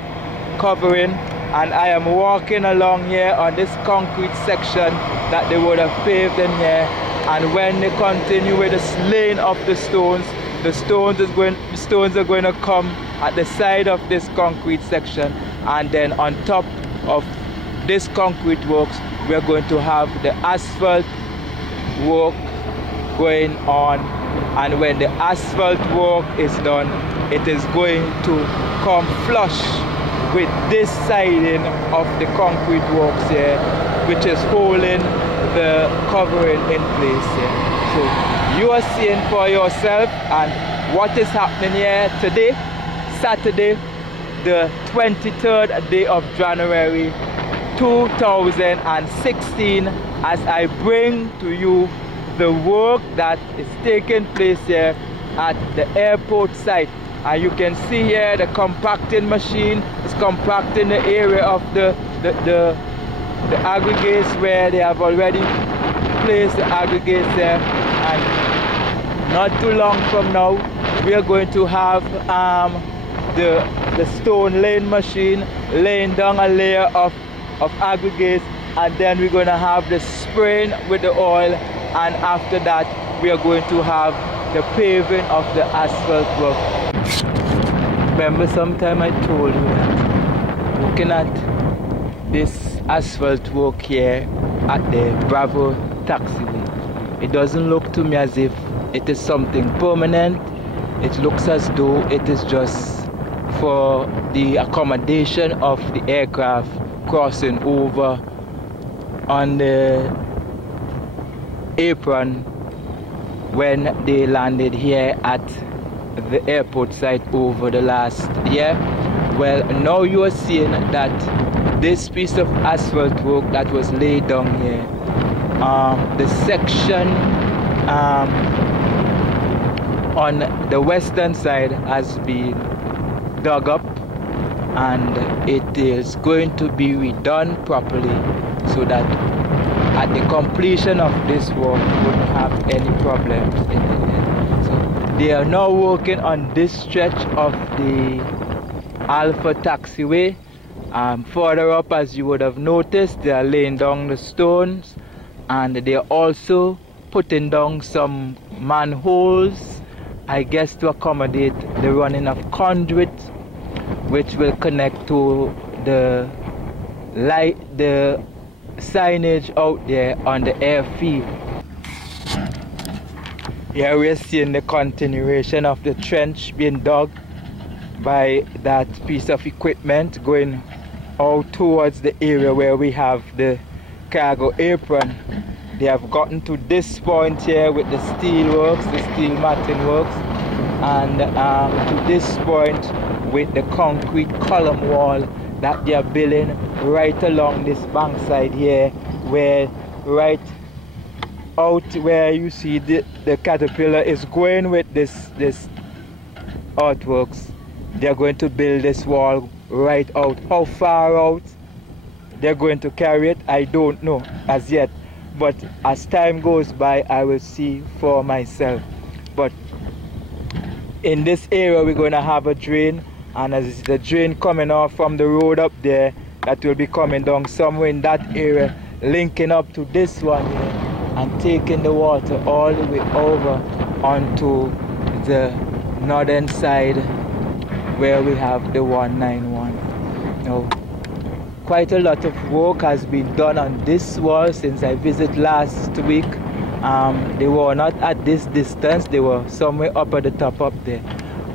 covering, and I am walking along here on this concrete section that they would have paved in here. And when they continue with the laying of the stones are going to come at the side of this concrete section, and then on top of this concrete works we are going to have the asphalt work going on. And when the asphalt work is done, it is going to come flush with this siding of the concrete works here, which is holding the covering in place here. So you are seeing for yourself and what is happening here today, Saturday, the 23rd day of January 2016, as I bring to you the work that is taking place here at the airport site. And you can see here the compacting machine is compacting the area of the aggregates where they have already placed the aggregates there. And not too long from now we are going to have the stone laying machine laying down a layer of aggregates, and then we're going to have the spraying with the oil, and after that we are going to have the paving of the asphalt work. Remember, sometime I told you that looking at this asphalt work here at the Bravo Taxiway, it doesn't look to me as if it is something permanent. It looks as though it is just for the accommodation of the aircraft crossing over on the Apron when they landed here at the airport site over the last year. Well, now you are seeing that this piece of asphalt work that was laid down here, the section on the western side has been dug up, and it is going to be redone properly so that at the completion of this work we wouldn't have any problems in the end. So they are now working on this stretch of the Alpha Taxiway. Further up, as you would have noticed, they are laying down the stones, and they are also putting down some manholes, I guess to accommodate the running of conduit which will connect to the signage out there on the airfield. Here we are seeing the continuation of the trench being dug by that piece of equipment going out towards the area where we have the cargo apron. They have gotten to this point here with the steel works, the steel matting works, and to this point with the concrete column wall that they are building right along this bank side here, where right out where you see the caterpillar is going with this earthworks. They're going to build this wall right out. How far out they're going to carry it, I don't know as yet. But as time goes by, I will see for myself. But in this area, we're going to have a drain. And as the drain coming off from the road up there, that will be coming down somewhere in that area, linking up to this one here, and taking the water all the way over onto the northern side where we have the 191. Now, quite a lot of work has been done on this wall since I visited last week. They were not at this distance, they were somewhere up at the top up there.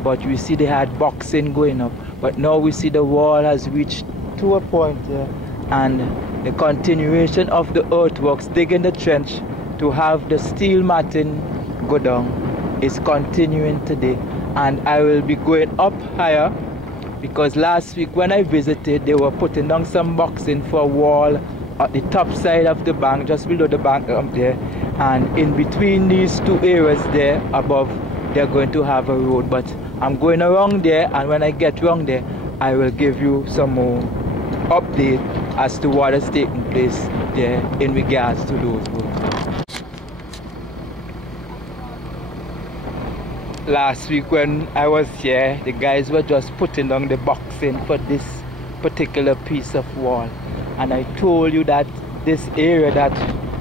But we see they had boxing going up. But now we see the wall has reached to a point here, and the continuation of the earthworks, digging the trench to have the steel matting go down, is continuing today. And I will be going up higher, because last week when I visited, they were putting down some boxing for a wall at the top side of the bank, just below the bank up there. And in between these two areas there above, they're going to have a road. But I'm going around there, and when I get around there, I will give you some more update as to what is taking place there in regards to those works. Last week when I was here, the guys were just putting down the boxing for this particular piece of wall. And I told you that this area that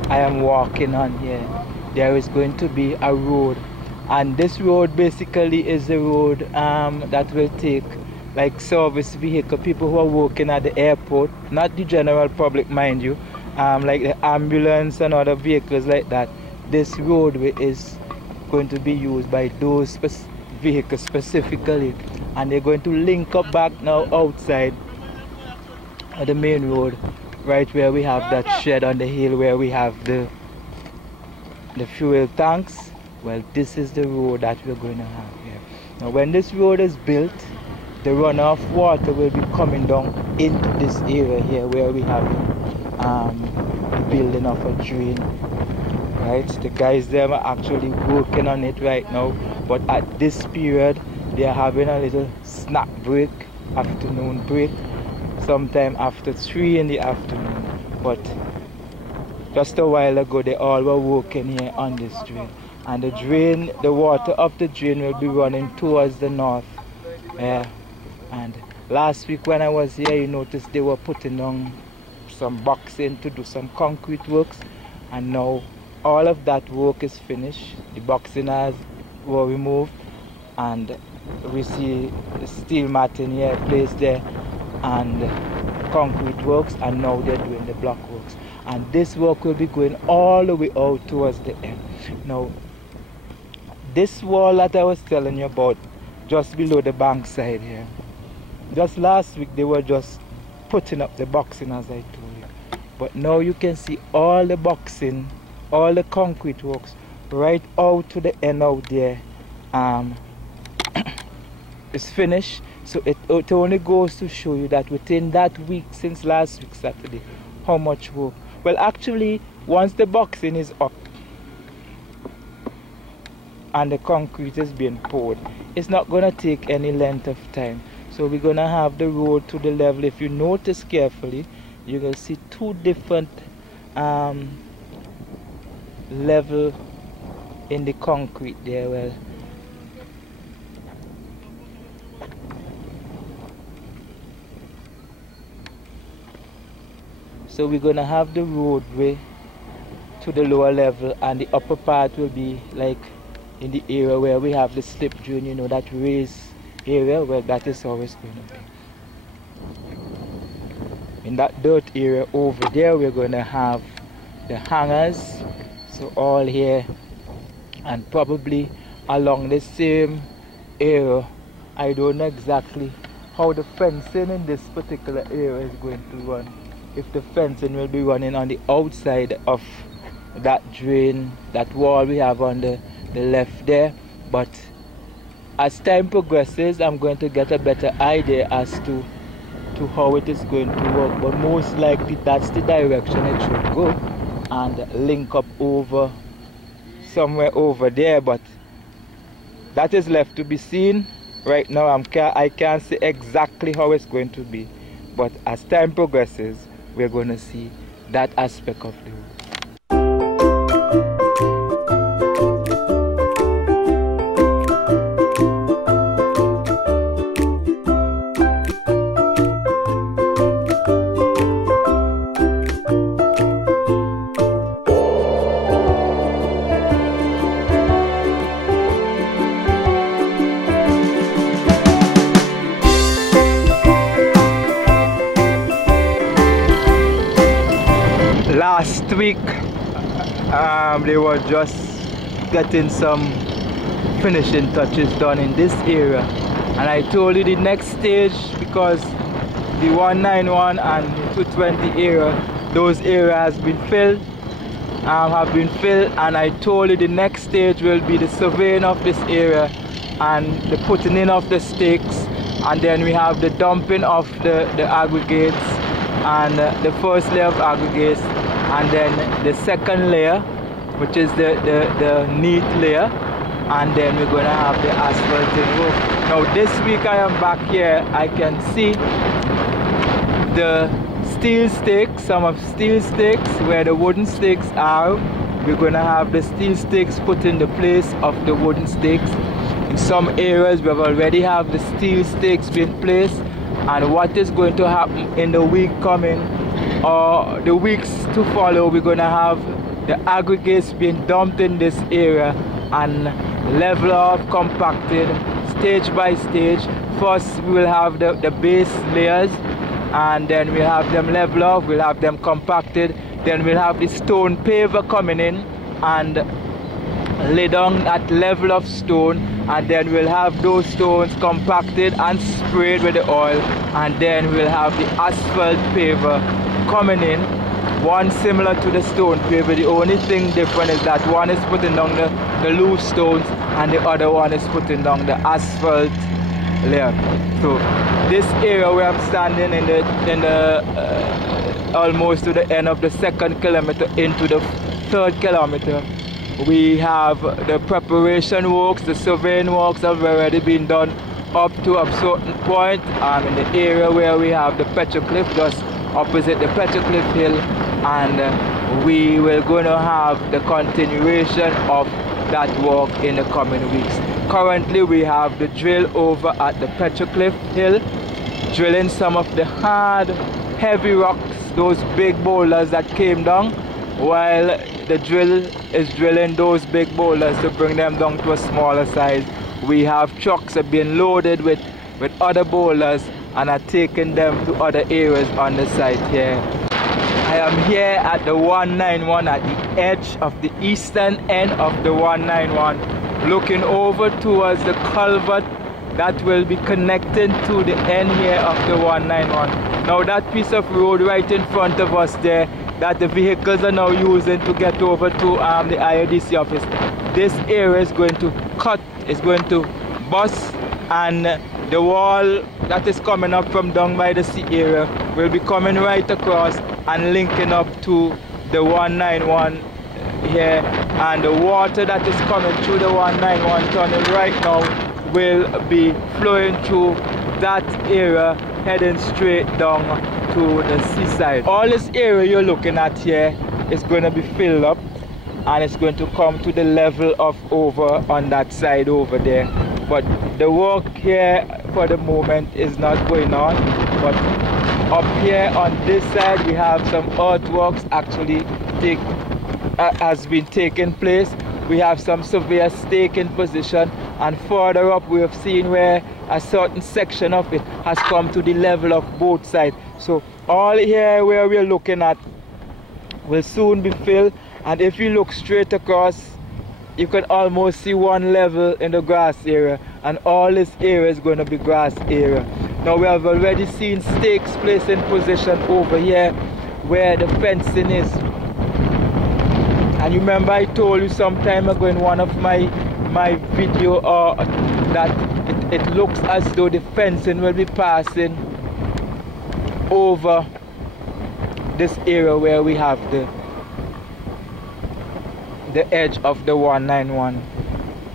I am walking on here, there is going to be a road. And this road basically is the road that will take like service vehicle, people who are working at the airport, not the general public, mind you, like the ambulance and other vehicles like that. This roadway is going to be used by those vehicles specifically, and they're going to link up back now outside at the main road, right where we have that shed on the hill where we have the fuel tanks. Well, this is the road that we're going to have here. Now when this road is built, the runoff water will be coming down into this area here where we have the building of a drain. Right, the guys there are actually working on it right now, but at this period they are having a little snack break, afternoon break, sometime after 3 in the afternoon. But just a while ago they all were working here on this drain, and the drain, the water of the drain will be running towards the north. And last week when I was here, you noticed they were putting on some boxing to do some concrete works, and now all of that work is finished. The boxing has were removed, and we see the steel matting here placed there, and concrete works, and now they're doing the block works. And this work will be going all the way out towards the end. Now, this wall that I was telling you about, just below the bank side here, just last week they were just putting up the boxing, as I told you. But now you can see all the boxing, all the concrete works right out to the end out there is finished. So it only goes to show you that within that week, since last week Saturday, how much work. Well, actually, once the boxing is up and the concrete is being poured, it's not going to take any length of time. So we're going to have the road to the level. If you notice carefully, you will see two different level in the concrete there. Well, so we're going to have the roadway to the lower level, and the upper part will be like in the area where we have the slip drain, you know, that raised area. Well, that is how it's going to be. In that dirt area over there, we're going to have the hangers. So all here, and probably along the same area. I don't know exactly how the fencing in this particular area is going to run. If the fencing will be running on the outside of that drain, that wall we have on the left there. But as time progresses, I'm going to get a better idea as to how it is going to work. But most likely that's the direction it should go, and link up over somewhere over there, but that is left to be seen. Right now I can't say exactly how it's going to be, but as time progresses we're going to see that aspect of the road. Last week they were just getting some finishing touches done in this area, and I told you the next stage, because the 191 and the 220 area, those areas have been filled, and I told you the next stage will be the surveying of this area and the putting in of the stakes, and then we have the dumping of the aggregates and the first layer of aggregates, and then the second layer, which is the neat layer, and then we're going to have the asphalting roof. Now this week I am back here, I can see the steel stakes, some of steel stakes where the wooden stakes are. We're going to have the steel stakes put in the place of the wooden stakes. In some areas we have already have the steel stakes being placed, and what is going to happen in the week coming or the weeks to follow, we're going to have the aggregates being dumped in this area and level off, compacted stage by stage. First we will have the base layers, and then we'll have them level off, we'll have them compacted, then we'll have the stone paver coming in and lay down that level of stone, and then we'll have those stones compacted and sprayed with the oil, and then we'll have the asphalt paver coming in, one similar to the stone paver. The only thing different is that one is putting down the loose stones and the other one is putting down the asphalt layer. So this area where I'm standing in the almost to the end of the 2nd kilometer into the 3rd kilometer, we have the preparation works, the surveying works have already been done up to a certain point. In the area where we have the petroglyph just opposite the petroglyph hill, and we will going to have the continuation of that work in the coming weeks. Currently we have the drill over at the petroglyph hill, drilling some of the hard heavy rocks, those big boulders that came down, while the drill is drilling those big boulders to bring them down to a smaller size. We have trucks that are being loaded with other boulders and are taking them to other areas on the site here. I am here at the 191 at the edge of the eastern end of the 191, looking over towards the culvert that will be connecting to the end here of the 191. Now that piece of road right in front of us there that the vehicles are now using to get over to the IODC office, this area is going to cut, is going to bust, and the wall that is coming up from down by the sea area will be coming right across and linking up to the 191 here, and the water that is coming through the 191 tunnel right now will be flowing through that area, heading straight down to the seaside. All this area you're looking at here is going to be filled up, and it's going to come to the level of over on that side over there. But the work here for the moment is not going on. But up here on this side we have some earthworks actually has been taking place. We have some surveyor stake in position, and further up we have seen where a certain section of it has come to the level of both sides. So all here where we're looking at will soon be filled, and if you look straight across you can almost see one level in the grass area, and all this area is going to be grass area. Now we have already seen stakes placed in position over here where the fencing is. And you remember I told you some time ago in one of my video that it looks as though the fencing will be passing over this area where we have the edge of the 191.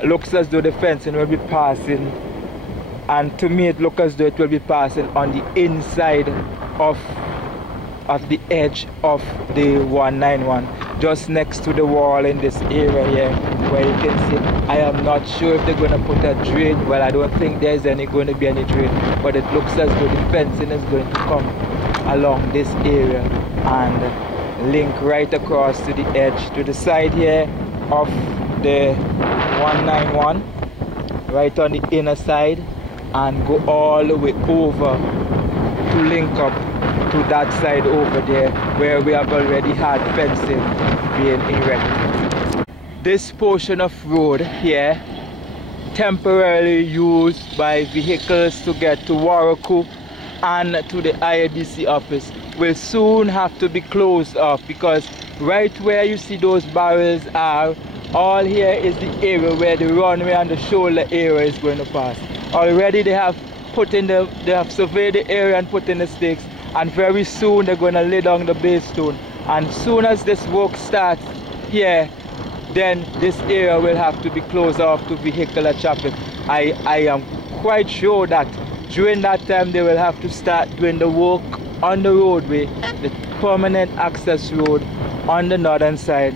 Looks as though the fencing will be passing, and to me it looks as though it will be passing on the inside of the edge of the 191, just next to the wall in this area here where you can see. I am not sure if they're going to put a drain. Well, I don't think there's going to be any drain, but it looks as though the fencing is going to come along this area and link right across to the edge, to the side here of the 191, right on the inner side, and go all the way over to link up to that side over there where we have already had fencing being erected. This portion of road here, temporarily used by vehicles to get to Warraku and to the IADC office, will soon have to be closed off, because right where you see those barrels are, all here is the area where the runway and the shoulder area is going to pass. Already they have surveyed the area and put in the stakes, and very soon they're going to lay down the base stone. And soon as this work starts here, then this area will have to be closed off to vehicular traffic. I am quite sure that during that time they will have to start doing the work on the roadway, the permanent access road on the northern side,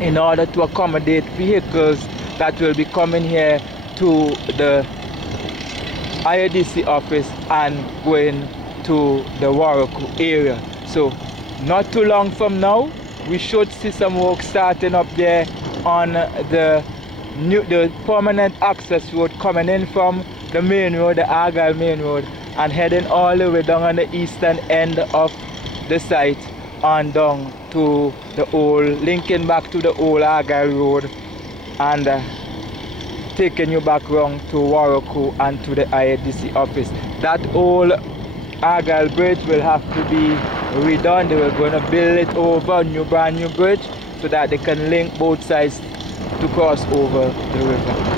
in order to accommodate vehicles that will be coming here to the IADC office and going to the Warraku area. So not too long from now, we should see some work starting up there on the permanent access road coming in from the main road, the Argyle main road, and heading all the way down on the eastern end of the site and down to the old, linking back to the old Argyle road, and taking you back round to Warraku and to the IADC office. That old Argyle bridge will have to be redone. They were going to build it over a brand new bridge so that they can link both sides to cross over the river.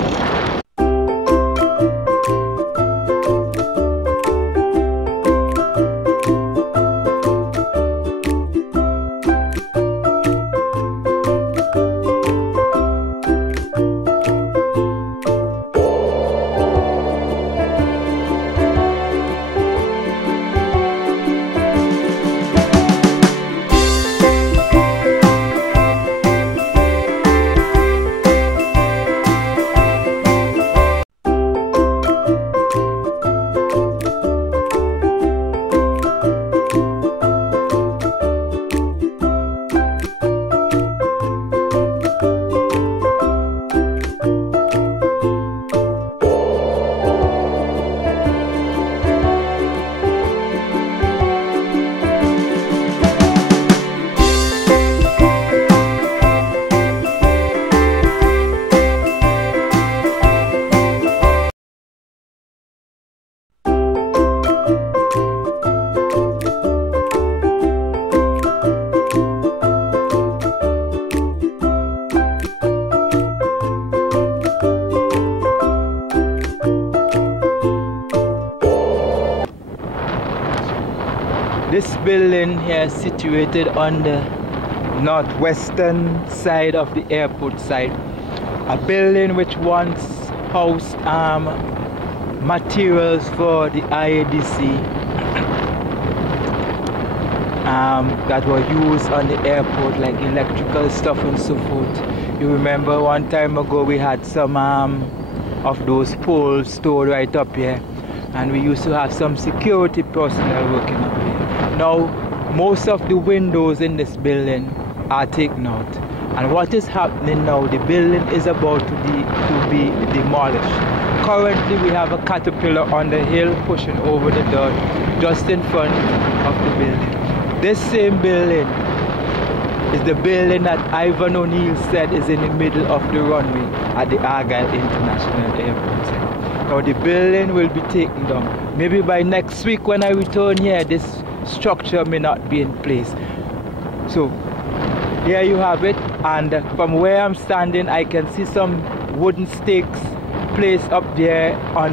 This building here is situated on the northwestern side of the airport site. A building which once housed materials for the IADC that were used on the airport, like electrical stuff and so forth. You remember one time ago we had some of those poles stored right up here, and we used to have some security personnel working up here. Now most of the windows in this building are taken out, and what is happening now, the building is about to be demolished. Currently we have a caterpillar on the hill pushing over the dirt just in front of the building. This same building is the building that Ivan O'Neill said is in the middle of the runway at the Argyle International Airport. Now the building will be taken down. Maybe by next week when I return here, this structure may not be in place. So here you have it, and from where I'm standing I can see some wooden stakes placed up there on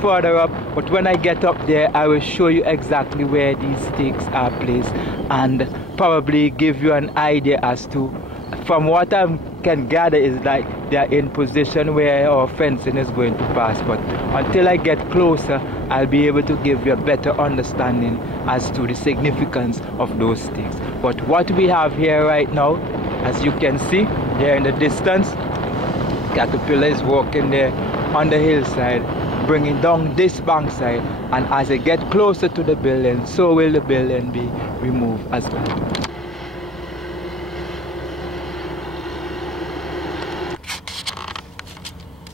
further up, but when I get up there I will show you exactly where these stakes are placed and probably give you an idea as to, from what I'm can gather is like they are in position where our fencing is going to pass, but until I get closer I'll be able to give you a better understanding as to the significance of those stakes. But what we have here right now, as you can see there in the distance, Caterpillar is walking there on the hillside, bringing down this bank side, and as they get closer to the building, so will the building be removed as well.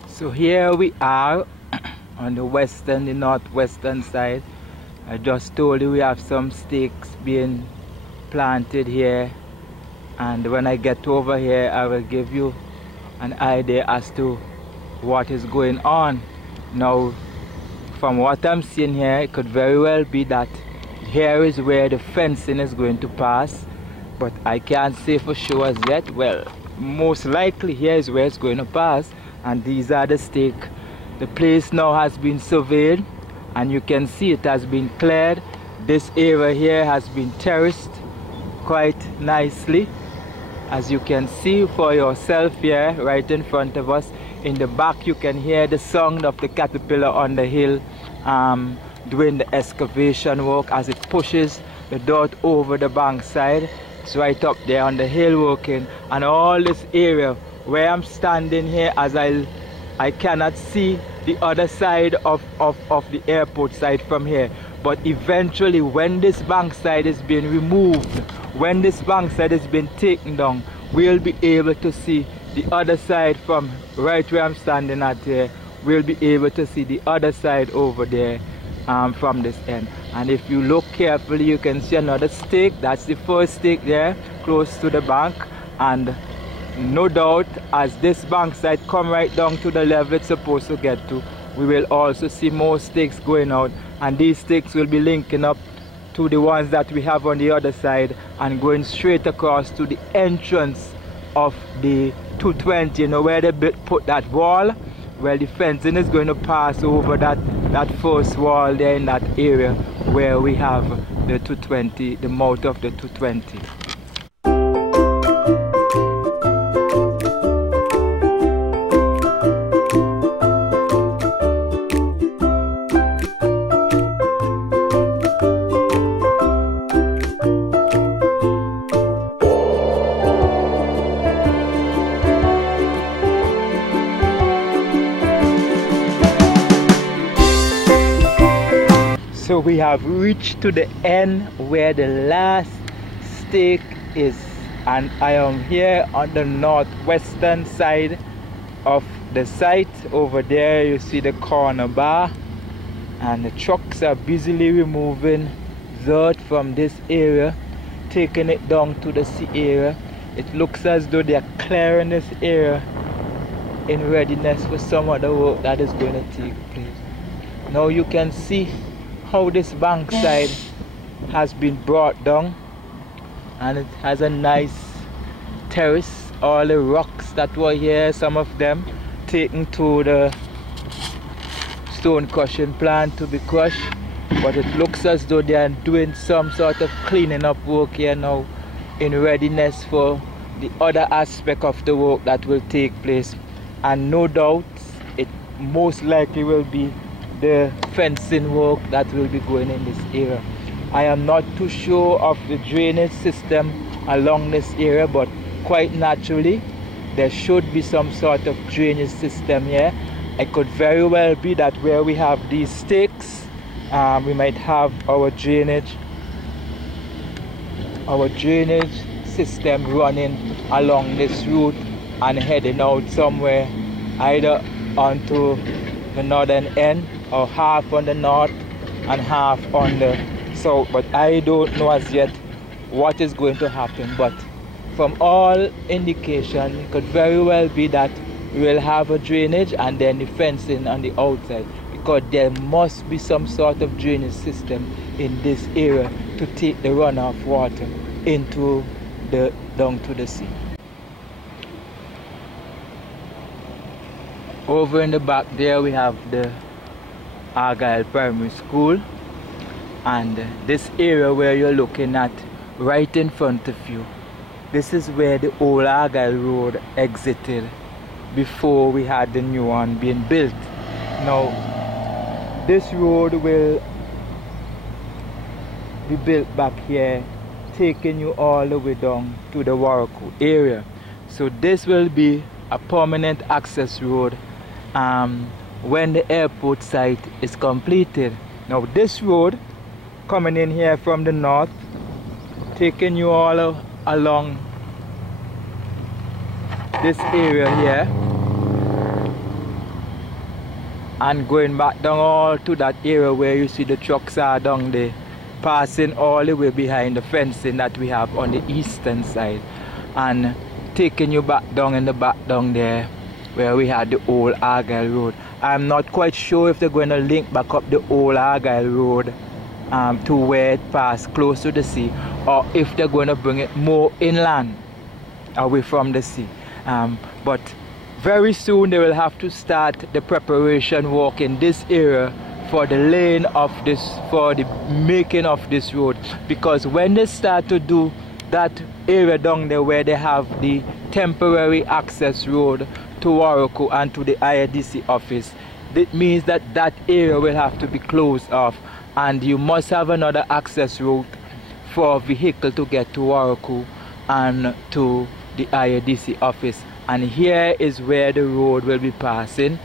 So here we are on the northwestern side. I just told you we have some stakes being planted here, and when I get over here I will give you an idea as to what is going on. Now from what I'm seeing here, it could very well be that here is where the fencing is going to pass, but I can't say for sure as yet. Well, most likely here is where it's going to pass, and these are the stakes. The place now has been surveyed, and you can see it has been cleared. This area here has been terraced quite nicely, as you can see for yourself here right in front of us. In the back you can hear the sound of the Caterpillar on the hill doing the excavation work as it pushes the dirt over the bank side. It's right up there on the hill working, and all this area where I'm standing here, as I cannot see the other side of the airport side from here, but eventually when this bank side is being removed, when this bank side has been taken down, we'll be able to see the other side from right where I'm standing at here. We'll be able to see the other side over there from this end. And if you look carefully, you can see another stake. That's the first stake there close to the bank, and no doubt as this bank side come right down to the level it's supposed to get to, we will also see more stakes going out, and these stakes will be linking up to the ones that we have on the other side and going straight across to the entrance of the 220. You know where they put that wall? Well, the fencing is going to pass over that first wall there in that area where we have the 220, the mouth of the 220. So we have reached to the end where the last stake is, and I am here on the northwestern side of the site. Over there you see the corner bar, and the trucks are busily removing dirt from this area, taking it down to the sea area. It looks as though they are clearing this area in readiness for some other work that is going to take place. Now you can see how this bank side has been brought down, and it has a nice terrace. All the rocks that were here, some of them taken to the stone crushing plant to be crushed, but it looks as though they are doing some sort of cleaning up work here now in readiness for the other aspect of the work that will take place. And no doubt it most likely will be the fencing work that will be going in this area. I am not too sure of the drainage system along this area, but quite naturally there should be some sort of drainage system here. It could very well be that where we have these stakes, we might have our drainage system running along this route and heading out somewhere, either onto the northern end or half on the north and half on the south. But I don't know as yet what is going to happen, but from all indication it could very well be that we will have a drainage and then the fencing on the outside, because there must be some sort of drainage system in this area to take the runoff water into down to the sea. Over in the back there we have the Argyle Primary School, and this area where you're looking at right in front of you This is where the old Argyle road exited before we had the new one being built. Now, this road will be built back here, taking you all the way down to the Warraku area. So this will be a permanent access road when the airport site is completed. Now this road coming in here from the north, taking you all along this area here and going back down all to that area where you see the trucks are down there, passing all the way behind the fencing that we have on the eastern side and taking you back down in the back down there where we had the old Argyle road. I'm not quite sure if they're going to link back up the old Argyle road to where it passed close to the sea, or if they're going to bring it more inland away from the sea. But very soon they will have to start the preparation work in this area for the laying of this, for the making of this road, because when they start to do that area down there where they have the temporary access road to Warraku and to the IADC office, it means that that area will have to be closed off, and you must have another access route for a vehicle to get to Warraku and to the IADC office. And here is where the road will be passing,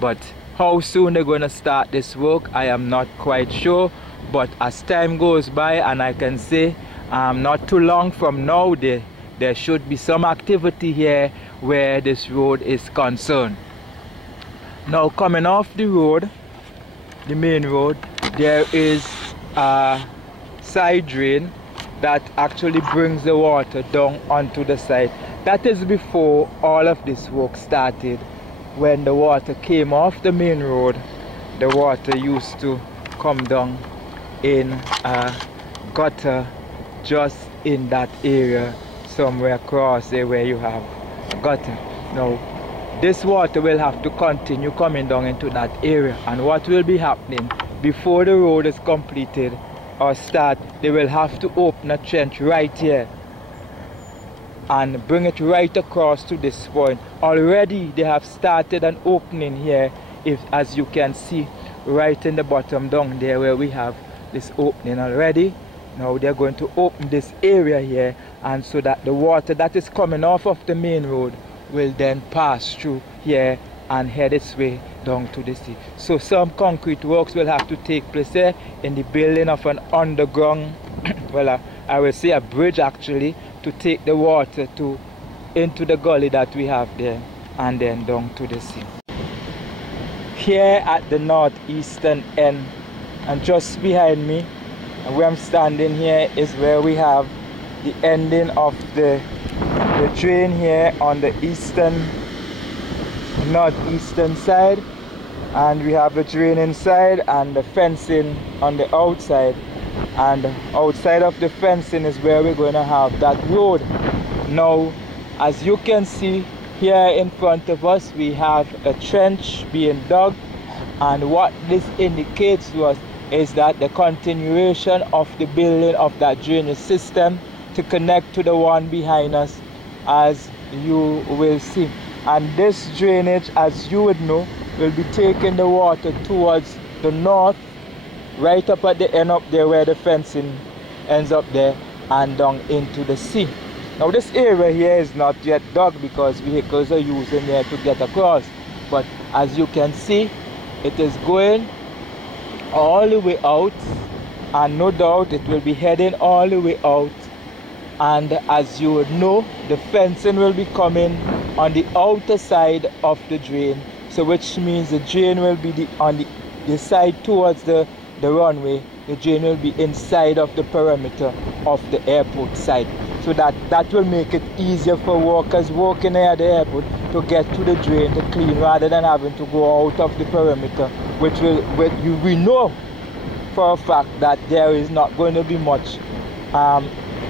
but how soon they're going to start this work, I am not quite sure. But as time goes by, and I can say not too long from now, there should be some activity here where this road is concerned. Now coming off the road, the main road, there is a side drain that actually brings the water down onto the site. That is before all of this work started. When the water came off the main road, the water used to come down in a gutter just in that area, somewhere across there where you have a gutter. Now, this water will have to continue coming down into that area, and what will be happening before the road is completed or start, they will have to open a trench right here and bring it right across to this point. Already they have started an opening here, if as you can see right in the bottom down there where we have this opening already. Now they're going to open this area here, and so that the water that is coming off of the main road will then pass through here and head its way down to the sea. So some concrete works will have to take place there in the building of an underground well, I will say a bridge actually, to take the water into the gully that we have there and then down to the sea. Here at the northeastern end, and just behind me where I'm standing here, is where we have the ending of the drain here on the northeastern side, and we have the drain inside and the fencing on the outside. And outside of the fencing is where we're going to have that road. Now, as you can see here in front of us, we have a trench being dug, and what this indicates to us is that the continuation of the building of that drainage system to connect to the one behind us, as you will see. And this drainage, as you would know, will be taking the water towards the north, right up at the end up there where the fencing ends up there, and down into the sea. Now this area here is not yet dug because vehicles are using there to get across, but as you can see, it is going all the way out, and no doubt it will be heading all the way out. And as you would know, the fencing will be coming on the outer side of the drain, so which means the drain will be on the side towards the runway. The drain will be inside of the perimeter of the airport site, so that will make it easier for workers working at the airport to get to the drain to clean, rather than having to go out of the perimeter, which we know for a fact that there is not going to be much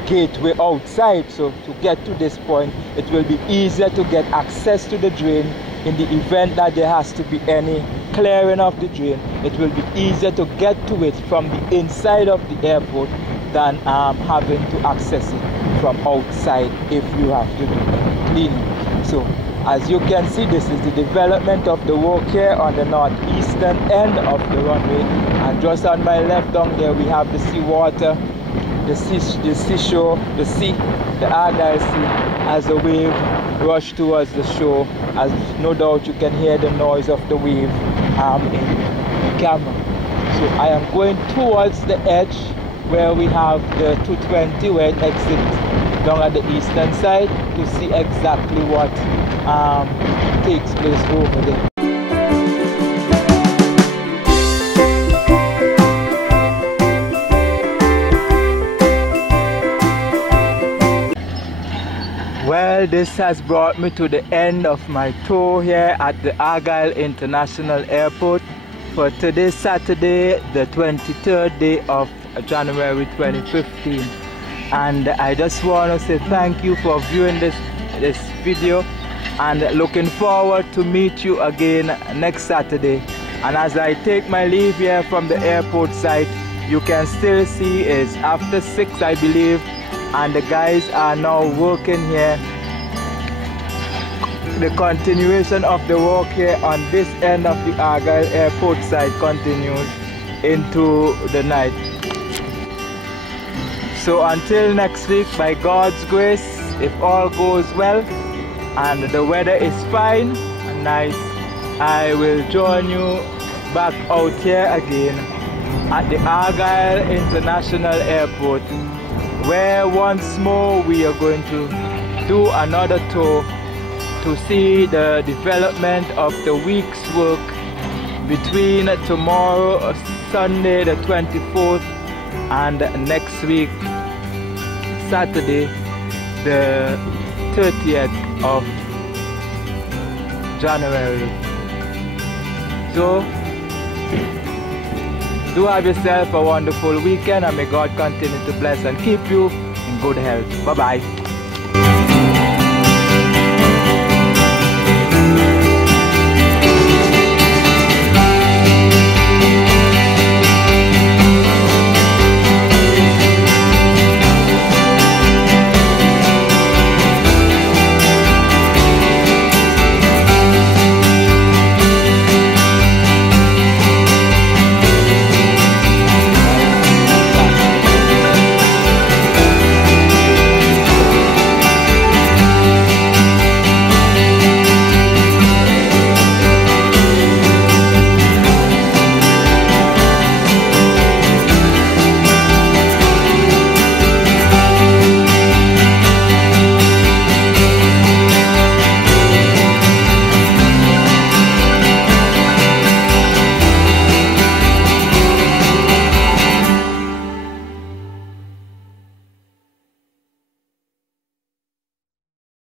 gateway outside. So to get to this point, it will be easier to get access to the drain. In the event that there has to be any clearing of the drain, it will be easier to get to it from the inside of the airport than having to access it from outside if you have to do cleaning. So as you can see, this is the development of the work here on the northeastern end of the runway, and just on my left down there we have the seawater, the seashore, the Argyle Sea, as the wave rush towards the shore. As no doubt you can hear the noise of the wave in the camera. So I am going towards the edge where we have the 220 where it exits down at the eastern side to see exactly what takes place over there. Well, this has brought me to the end of my tour here at the Argyle International Airport for today, Saturday, the 23rd day of January 2015. And I just want to say thank you for viewing this video, and looking forward to meet you again next Saturday. And as I take my leave here from the airport site, you can still see it's after 6, I believe, and the guys are now working here. The continuation of the work here on this end of the Argyle airport site continues into the night. So until next week, by God's grace, if all goes well and the weather is fine and nice, I will join you back out here again at the Argyle International Airport, where once more we are going to do another tour to see the development of the week's work between tomorrow, Sunday the 24th, and next week, Saturday the 30th of January. So do have yourself a wonderful weekend, and may God continue to bless and keep you in good health. Bye bye.